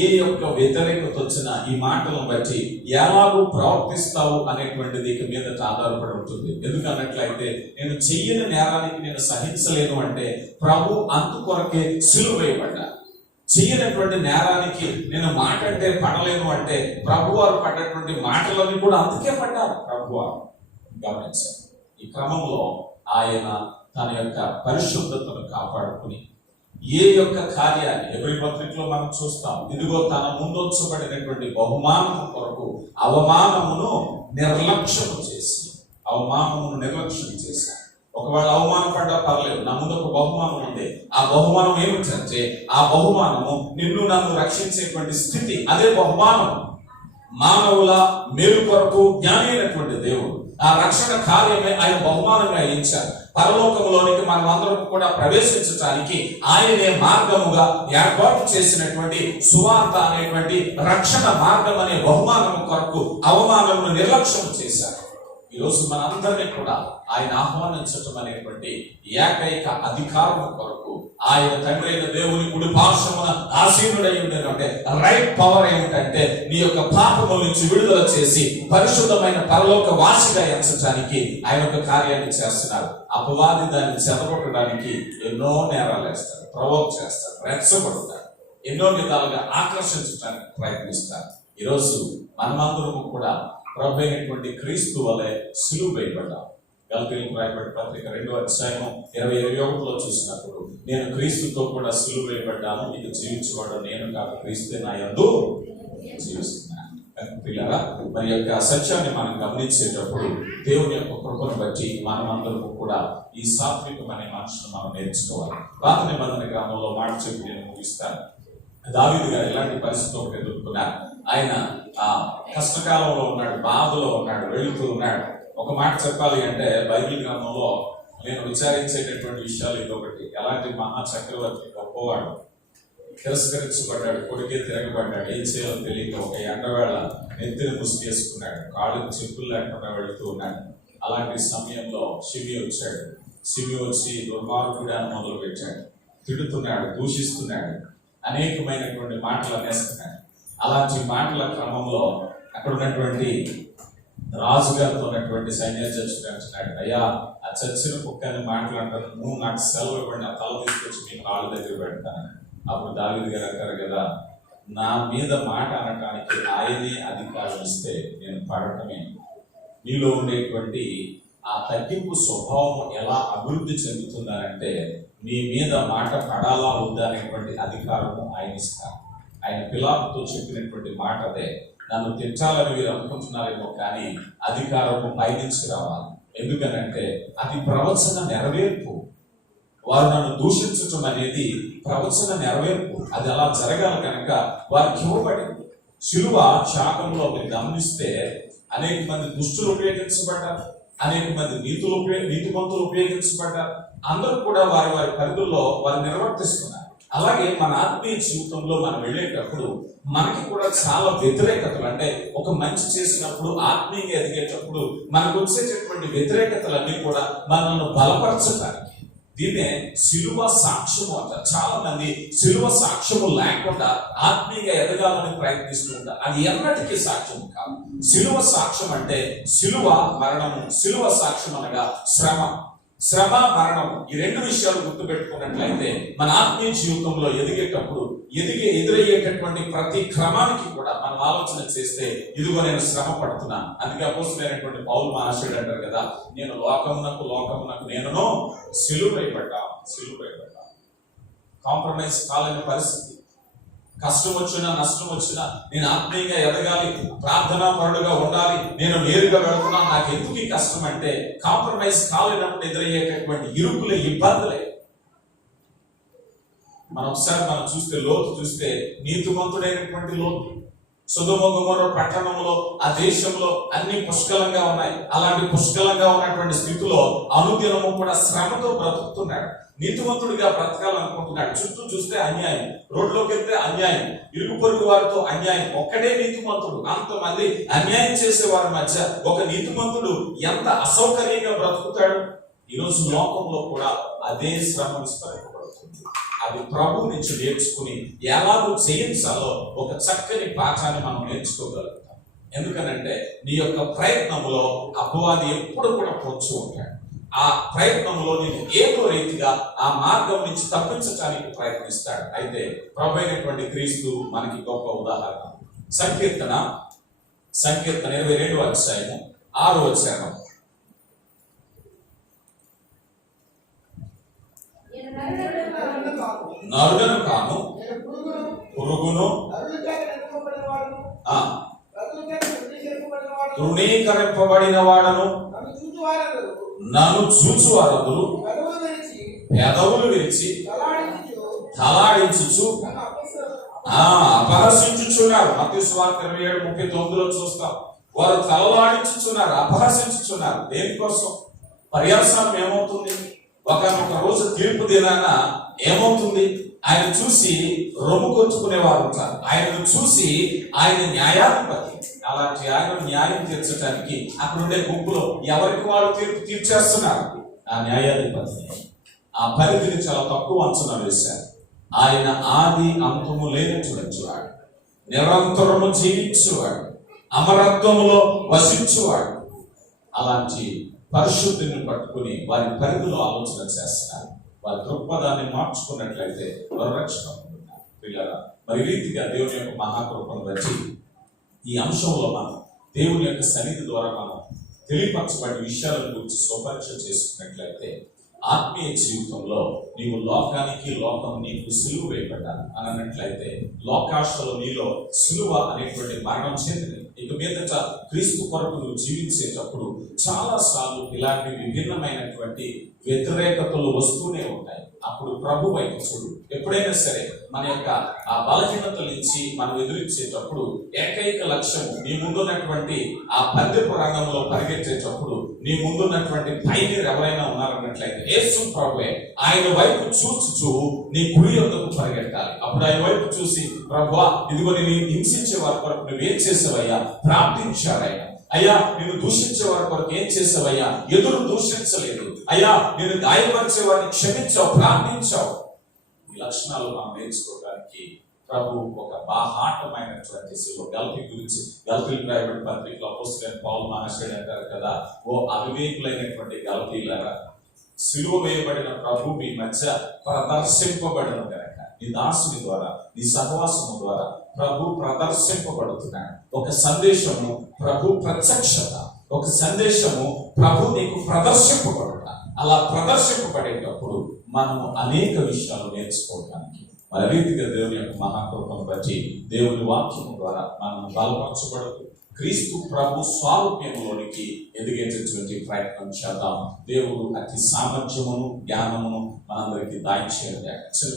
ఏ యొక్క వ్యతిరేకత వచ్చినా ఈ మాటలను బట్టి ఎలాగూ ప్రవర్తిస్తావు అనేటువంటిది ఇక మీద ఆధారపడి ఉంటుంది. ఎందుకన్నట్లయితే నేను చెయ్యని నేరానికి నేను సహించలేను అంటే ప్రభు అందుకొరకే సిలువ వేయబడ్డా. చెయ్యనటువంటి నేరానికి నేను మాట అంటే పడలేను అంటే ప్రభువారు పడ్డటువంటి మాటలన్నీ కూడా అందుకే పడ్డారు ప్రభువారు. గమనించారు. ఈ క్రమంలో ఆయన తన యొక్క పరిశుద్ధతను కాపాడుకుని ఏ యొక్క కార్యాన్ని హెబ్రీ పత్రికలో మనం చూస్తాం, ఇదిగో తన ముందొచ్చబడినటువంటి బహుమానం కొరకు అవమానమును నిర్లక్ష్యం చేశారు. ఒకవేళ అవమానం పడ్డా పర్లేదు, నా ముందు ఒక బహుమానం ఉంది. ఆ బహుమానం ఏమిటంటే ఆ బహుమానము నిన్ను నన్ను రక్షించేటువంటి స్థితి. అదే బహుమానం. మానవుల మేలు కొరకు జ్ఞాని అయినటువంటి దేవుడు ఆ రక్షణ కార్యమే ఆయన బహుమానంగా ఇచ్చారు. పరలోకంలోనికి మనం అందరం కూడా ప్రవేశించడానికి ఆయనే మార్గముగా ఏర్పాటు చేసినటువంటి సువార్త అనేటువంటి రక్షణ మార్గం అనే బహుమానము కొరకు అవమానమును నిర్లక్ష్యం చేశారు. ఈరోజు మనందరినీ కూడా ఆయన ఆహ్వానించటం అనేటువంటి ఏకైక అధికారం కొరకు ఆయన తండ్రి అయిన దేవుని కుడి పార్శ్వమున ఆసీనుడై ఉండేటువంటి రైట్ పవర్ ఏమిటంటే నీ యొక్క పాపముల నుంచి విడుదల చేసి పరిశుద్ధమైన పరలోక వాసిగా ఎంచడానికి ఆయన ఒక కార్యాన్ని చేస్తున్నారు. అపవాది దాన్ని చెదగొట్టడానికి ఎన్నో నేరాలు వేస్తారు, ప్రవోక్ చేస్తారు, రెచ్చగొడతారు, ఎన్నో విధాలుగా ఆకర్షించడానికి ప్రయత్నిస్తారు. ఈరోజు మనమందరము కూడా ప్రభు అయినటువంటి క్రీస్తు వలె సిలువ వేయబడ్డాం. గలతీయులకు రాయబడిన పత్రిక 2:20-21 చూసినప్పుడు నేను క్రీస్తుతో కూడా సిలువ వేయబడ్డాను, ఇక జీవించేవాడు నేను కాక క్రీస్తే నా యందు జీవిస్తున్నాను. పిల్లరా, మరి యొక్క సత్యాన్ని మనం గమనించేటప్పుడు దేవుని యొక్క కృపను బట్టి మనమందరము కూడా ఈ సాత్వికం అనే మనసును మనం నేర్చుకోవాలి. పాత నిబంధన గ్రంథంలో మాట చెప్పి నేను ముగిస్తాను. దావీదు గారు ఎలాంటి పరిస్థితులు ఎదుర్కొన్నారు. ఆయన కష్టకాలంలో ఉన్నాడు, బాధలో ఉన్నాడు, వెళుతూ ఉన్నాడు. ఒక మాట చెప్పాలి అంటే బైబిల్ గ్రంథంలో నేను విచారించేటటువంటి విషయాలు ఇదొకటి. ఎలాంటి మహా చక్రవర్తి, గొప్పవాడు, తిరస్కరించబడ్డాడు, కొడుకే తిరగబడ్డాడు, ఏం చేయాలో తెలియక ఒక ఎండవేళ నెత్తిని ముసుగేసుకున్నాడు, కాళ్ళకు చెప్పులు లేకుండా వెళుతూ ఉన్నాడు. అలాంటి సమయంలో షిమి వచ్చాడు. షిమి వచ్చి దుర్మార్గుడు అని మొదలు పెట్టాడు, తిడుతున్నాడు, దూషిస్తున్నాడు, అనేకమైనటువంటి మాటలు అనేస్తున్నాడు. అలాంటి మాటల క్రమంలో అక్కడ ఉన్నటువంటి రాజుగారితో ఉన్నటువంటి సైన్యాధ్యక్షుడు అంటున్నాడు, అయ్యా ఆ చచ్చిన కుక్కని మాట్లాడతాను, నువ్వు నాకు సెలవు ఇవ్వండి, ఆ తల తీసుకొచ్చి మీ కాళ్ళ దగ్గర పెడతాను. అప్పుడు దావీదు గారు అంటారు కదా, నా మీద మాట అనటానికి ఆయనే అధికారం ఇస్తే నేను పడటమే. మీలో ఉండేటువంటి ఆ తగ్గింపు స్వభావం ఎలా అభివృద్ధి చెందుతుందనంటే మీ మీద మాట పడాలా వద్దా అనేటువంటి అధికారము ఆయన ఇస్తారు. ఆయన పిలాతుతో చెప్పినటువంటి మాట అదే, నన్ను తిట్టాలని మీరు అనుకుంటున్నారేమో కానీ అధికారము పైనుంచి రావాలి. ఎందుకనంటే అది ప్రవచన నెరవేర్పు. వారు నన్ను దూషించటం అనేది ప్రవచన నెరవేర్పు. అది అలా జరగాలి కనుక వారికి ఇవ్వబడింది. శిలువ శాకంలో మీరు గమనిస్తే అనేక మంది దుష్టులు ఉపయోగించబడ్డారు, అనేక మంది నీతిమంతులు ఉపయోగించబడ్డారు. అందరూ కూడా వారి వారి పరిధుల్లో వారు నిర్వర్తిస్తున్నారు. అలాగే మన ఆత్మీయ జీవితంలో మనం వెళ్ళేటప్పుడు మనకి కూడా చాలా వ్యతిరేకతలు, అంటే ఒక మంచి చేసినప్పుడు ఆత్మీయంగా ఎదిగేటప్పుడు మనకు వచ్చేటటువంటి వ్యతిరేకతలన్నీ కూడా మనల్ని బలపరచడానికి, దీన్నే శిలువ సాక్ష్యము అంటారు. చాలా మంది శిలువ సాక్ష్యము లేకుండా ఆత్మీయంగా ఎదగాలని ప్రయత్నిస్తూ ఉంటారు. అది ఎన్నటికీ సాక్ష్యం కాదు. శిలువ సాక్ష్యం అంటే శిలువ మరణము, శిలువ సాక్ష్యం అనగా శ్రమ మరణం. ఈ రెండు విషయాలు గుర్తుపెట్టుకున్నట్లయితే మన ఆత్మీయ జీవితంలో ఎదిగేటప్పుడు ఎదురయ్యేటటువంటి ప్రతి క్రమానికి కూడా మనం ఆలోచన చేస్తే ఇదిగో నేను శ్రమ పడుతున్నాను. అందుకే అపోస్తలుడైనటువంటి పౌలు మహాశయుడు అంటారు కదా, నేను లోకమునకు నేను సిలువ వేయబడ్డా. కాంప్రమైజ్ కాలేని పరిస్థితి. కష్టం వచ్చినా నష్టం వచ్చినా నేను ఆత్మీయంగా ఎదగాలి, ప్రార్థనా పరుడుగా ఉండాలి, నేను నేరుగా వెళుతున్నాను, నాకు ఎందుకు ఈ కష్టం అంటే కాంప్రమైజ్ కాలేనప్పుడు ఎదురయ్యేటటువంటి ఇరుకులే, ఇబ్బందులే. మనం చూస్తే లోతు చూస్తే నీతిమంతుడైనటువంటి లోతు. సొదొమ గొమొర్రా పట్టణంలో, ఆ దేశంలో అన్ని పుష్కలంగా ఉన్నాయి. అలాంటి పుష్కలంగా ఉన్నటువంటి స్థితిలో అనుదినము కూడా శ్రమతో బ్రతుకుతున్నాడు. నీతిమంతుడిగా బ్రతకాలనుకుంటున్నాడు. చుట్టూ చూస్తే అన్యాయం, రోడ్లోకి వెళ్తే అన్యాయం, ఇరుగు పొరుగు వారితో అన్యాయం. ఒక్కడే నీతిమంతుడు, అంతమంది అన్యాయం చేసే వారి మధ్య ఒక నీతిమంతుడు ఎంత అసౌకర్యంగా బ్రతుకుతాడు. ఈరోజు లోకంలో కూడా అదే శ్రమ విస్మరింపబడుతుంది. అది ప్రభు నుంచి నేర్చుకుని ఎలాగో చేయించాలో ఒక చక్కని పాఠాన్ని మనం నేర్చుకోగలుగుతాం. ఎందుకనంటే నీ యొక్క ప్రయత్నంలో అపవాది ఎప్పుడు కూడా పొంచి ఉంటాడు. ఆ ప్రయత్నంలో నేను ఏదో రీతిగా ఆ మార్గం నుంచి తప్పించడానికి ప్రయత్నిస్తాడు. అయితే ప్రభు అయినటువంటి క్రీస్తు మనకి గొప్ప ఉదాహరణ. సంకీర్తన 22వ అధ్యాయము 6వ వచనం. నరుడను కాను, పురుగును, తృణీకరింపబడిన వాడను, నన్ను చూచువారందరూ పెదవులు విరిచి తలాడించుచు అపహసించుచున్నారు. మత్తయి సువార్త 27:39 చూస్తాం. వారు తలలాడించుచున్నారు, అపహసించుచున్నారు. దేనికోసం? పర్యవసానం ఏమవుతుంది? ఒక రోజు తీర్పు దినాన ఏమవుతుంది? ఆయన చూసి రొమ్ము కొట్టుకునేవారు ఉంటారు. ఆయనను చూసి ఆయన న్యాయాధిపతి. అలాంటి ఆయన న్యాయం తీర్చడానికి అక్కడ ఉండే గుంపులో ఎవరికి వాళ్ళు తీర్పు తీర్చేస్తున్నారు. ఆ న్యాయాధిపతి ఆ పరిధిని చాలా తక్కువ అంచనా వేశారు. ఆయన ఆది అంతము లేనటువంటి వాడు, నిరంతరము జీవించేవాడు, అమరత్వములో వసించేవాడు. అలాంటి పరిశుద్ధిని పట్టుకుని వారి పరిధిలో ఆలోచన చేస్తున్నారు. వారి దృక్పథాన్ని మార్చుకున్నట్లయితే వారు రక్షణ పొందుతారు. పిల్లరా, మరి రీతిగా దేవుని యొక్క మహాకృపను బట్టి ఈ అంశంలో మనం దేవుని యొక్క సన్నిధి ద్వారా మనం తెలియపరచబడిన విషయాలను గురించి స్వపరీక్ష చేసుకున్నట్లయితే ఆత్మీయ జీవితంలో నీవు లోకానికి లోకం నీకు సిలువ వేయబడ్డాను అని అన్నట్లయితే లోకాశలో నీలో సిలువ అనేటువంటి మరణం చెందింది. ఇక మీదట క్రీస్తు కొరకు నువ్వు జీవించేటప్పుడు చాలా సార్లు ఇలాంటి విభిన్నమైనటువంటి వ్యతిరేకతలు వస్తూనే ఉంటాయి. అప్పుడు ప్రభు వైపు చూడు. ఎప్పుడైనా సరే మన యొక్క ఆ బలహీనతల నుంచి మనం ఎదురించేటప్పుడు ఏకైక లక్ష్యం నీ ముందున్నటువంటి ఆ పందెపు రంగంలో పరిగెత్తేటప్పుడు నీ ముందున్నటువంటి పైనీరు ఎవరైనా ఉన్నారన్నట్లయితే యేసు ప్రభువే ఆయన వైపు చూచుచూ నీ కుడి యొద్దకు పరిగెట్టాలి. అప్పుడు ఆయన వైపు చూసి ప్రభువా ఇదిగో నేను హింసించే వారి కొరకు నువ్వేం చేసావయ్యా? ప్రార్థించాడు ఆయన. అయ్యా నేను దూషించే వారి కొరకు ఏం చేసావయ్యా? ఎదురు దూషించలేదు. అయ్యా నేను గాయపరిచే వారిని క్షమించావు, ప్రార్థించావు. ఈ లక్షణాలు మనం నేర్చుకోవడానికి ప్రభు ఒక బాహాటమైనటువంటి గల్తీ గురించి గల్తీలు రాయబడిన పత్రికలో అపోస్తలుడైన పౌలు మహాశయుడు అంటారు కదా, ఓ అవివేకులైనటువంటి గల్తీలారా, సిలువ వేయబడిన ప్రభు మీ మధ్య ప్రదర్శింపబడిన కనుక నీ దాసుని ద్వారా నీ సహవాసము ద్వారా ప్రభు ప్రదర్శింపబడుతున్నాడు. ఒక సందేశము ప్రభు ప్రత్యక్షత, ఒక సందేశము ప్రభు నీకు ప్రదర్శింపబడుట. అలా ప్రదర్శింపబడేటప్పుడు మనము అనేక విషయాలు నేర్చుకోవడానికి మరి రీతిగా దేవుని యొక్క మహాకృపను బట్టి దేవుని వాక్యము ద్వారా మనం బలపరచబడుతూ క్రీస్తు ప్రభు స్వారూప్యంలోనికి ఎదిగేటటువంటి ప్రయత్నం చేద్దాం. దేవుడు అతి సామర్థ్యమును జ్ఞానమును మనందరికీ దాయిచేయడం.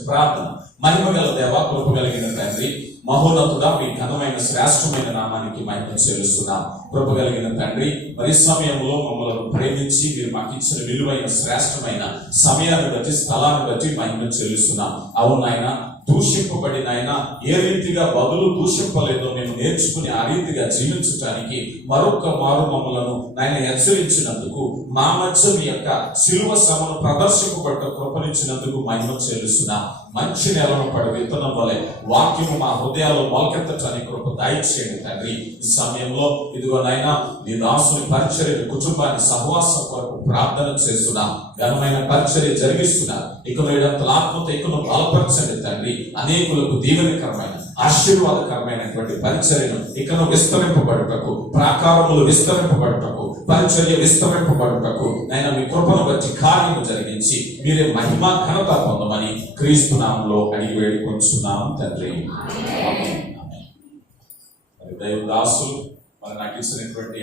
ప్రార్థన. మహిమ గల దేవా, కృప కలిగిన తండ్రి, మహోన్నతుడా, మీ ఘనమైన శ్రేష్టమైన నామానికి మహిమ చెల్లిస్తున్నాం. కృప కలిగిన తండ్రి, మరి సమయంలో మమ్మల్ని ప్రేమించి మీరు మాకు ఇచ్చిన విలువైన శ్రేష్టమైన సమయాన్ని బట్టి స్థలాన్ని బట్టి మహిమ చెల్లిస్తున్నాం. అవును నాయన, దూషింపబడిన ఆయన ఏ రీతిగా బదులు దూషింపలేదో మేము నేర్చుకుని ఆ రీతిగా జీవించడానికి మరొక మారు మమ్మలను ఆయన హెచ్చరించినందుకు, మా మధ్య మీ యొక్క శిలువ శ్రమను ప్రదర్శింపబడ్డ కృపనిచ్చినందుకు మహిమ చెల్లిస్తున్నాం. మంచి నేలను పడి విత్తనం వలె వాక్యము మా హృదయాల్లో మొలకెత్తడానికి కృప దయచేయండి తండ్రి. ఈ సమయంలో ఇదిగో నాయనా, నీ దాసుని పరిచర్య కుటుంబాన్ని సహవాసం కొరకు ప్రార్థన చేస్తున్నాం. ఘనమైన పరిచర్య జరిగిస్తున్నారు. ఇక మీడంతల ఆత్మతో ఇకను బలపరచండి తండ్రి. అనేకులకు దీవెనకరమైన ఆశీర్వాదకరమైనటువంటి పరిచర్యను ఇకను విస్తరింపబడుటకు, ప్రాకారములు విస్తరింపబడుటకు, పరిచర్య విస్తరింపబడుటకు ఆయన మీ కృపను బట్టి కార్యము జరిగించి మీరే మహిమ ఘనత పొందమని క్రీస్తు నామములో అడిగి వేడుకొంచున్నాం తండ్రి. ఆమేన్. మరి దైవ దాసులు మరి నాకు ఇచ్చినటువంటి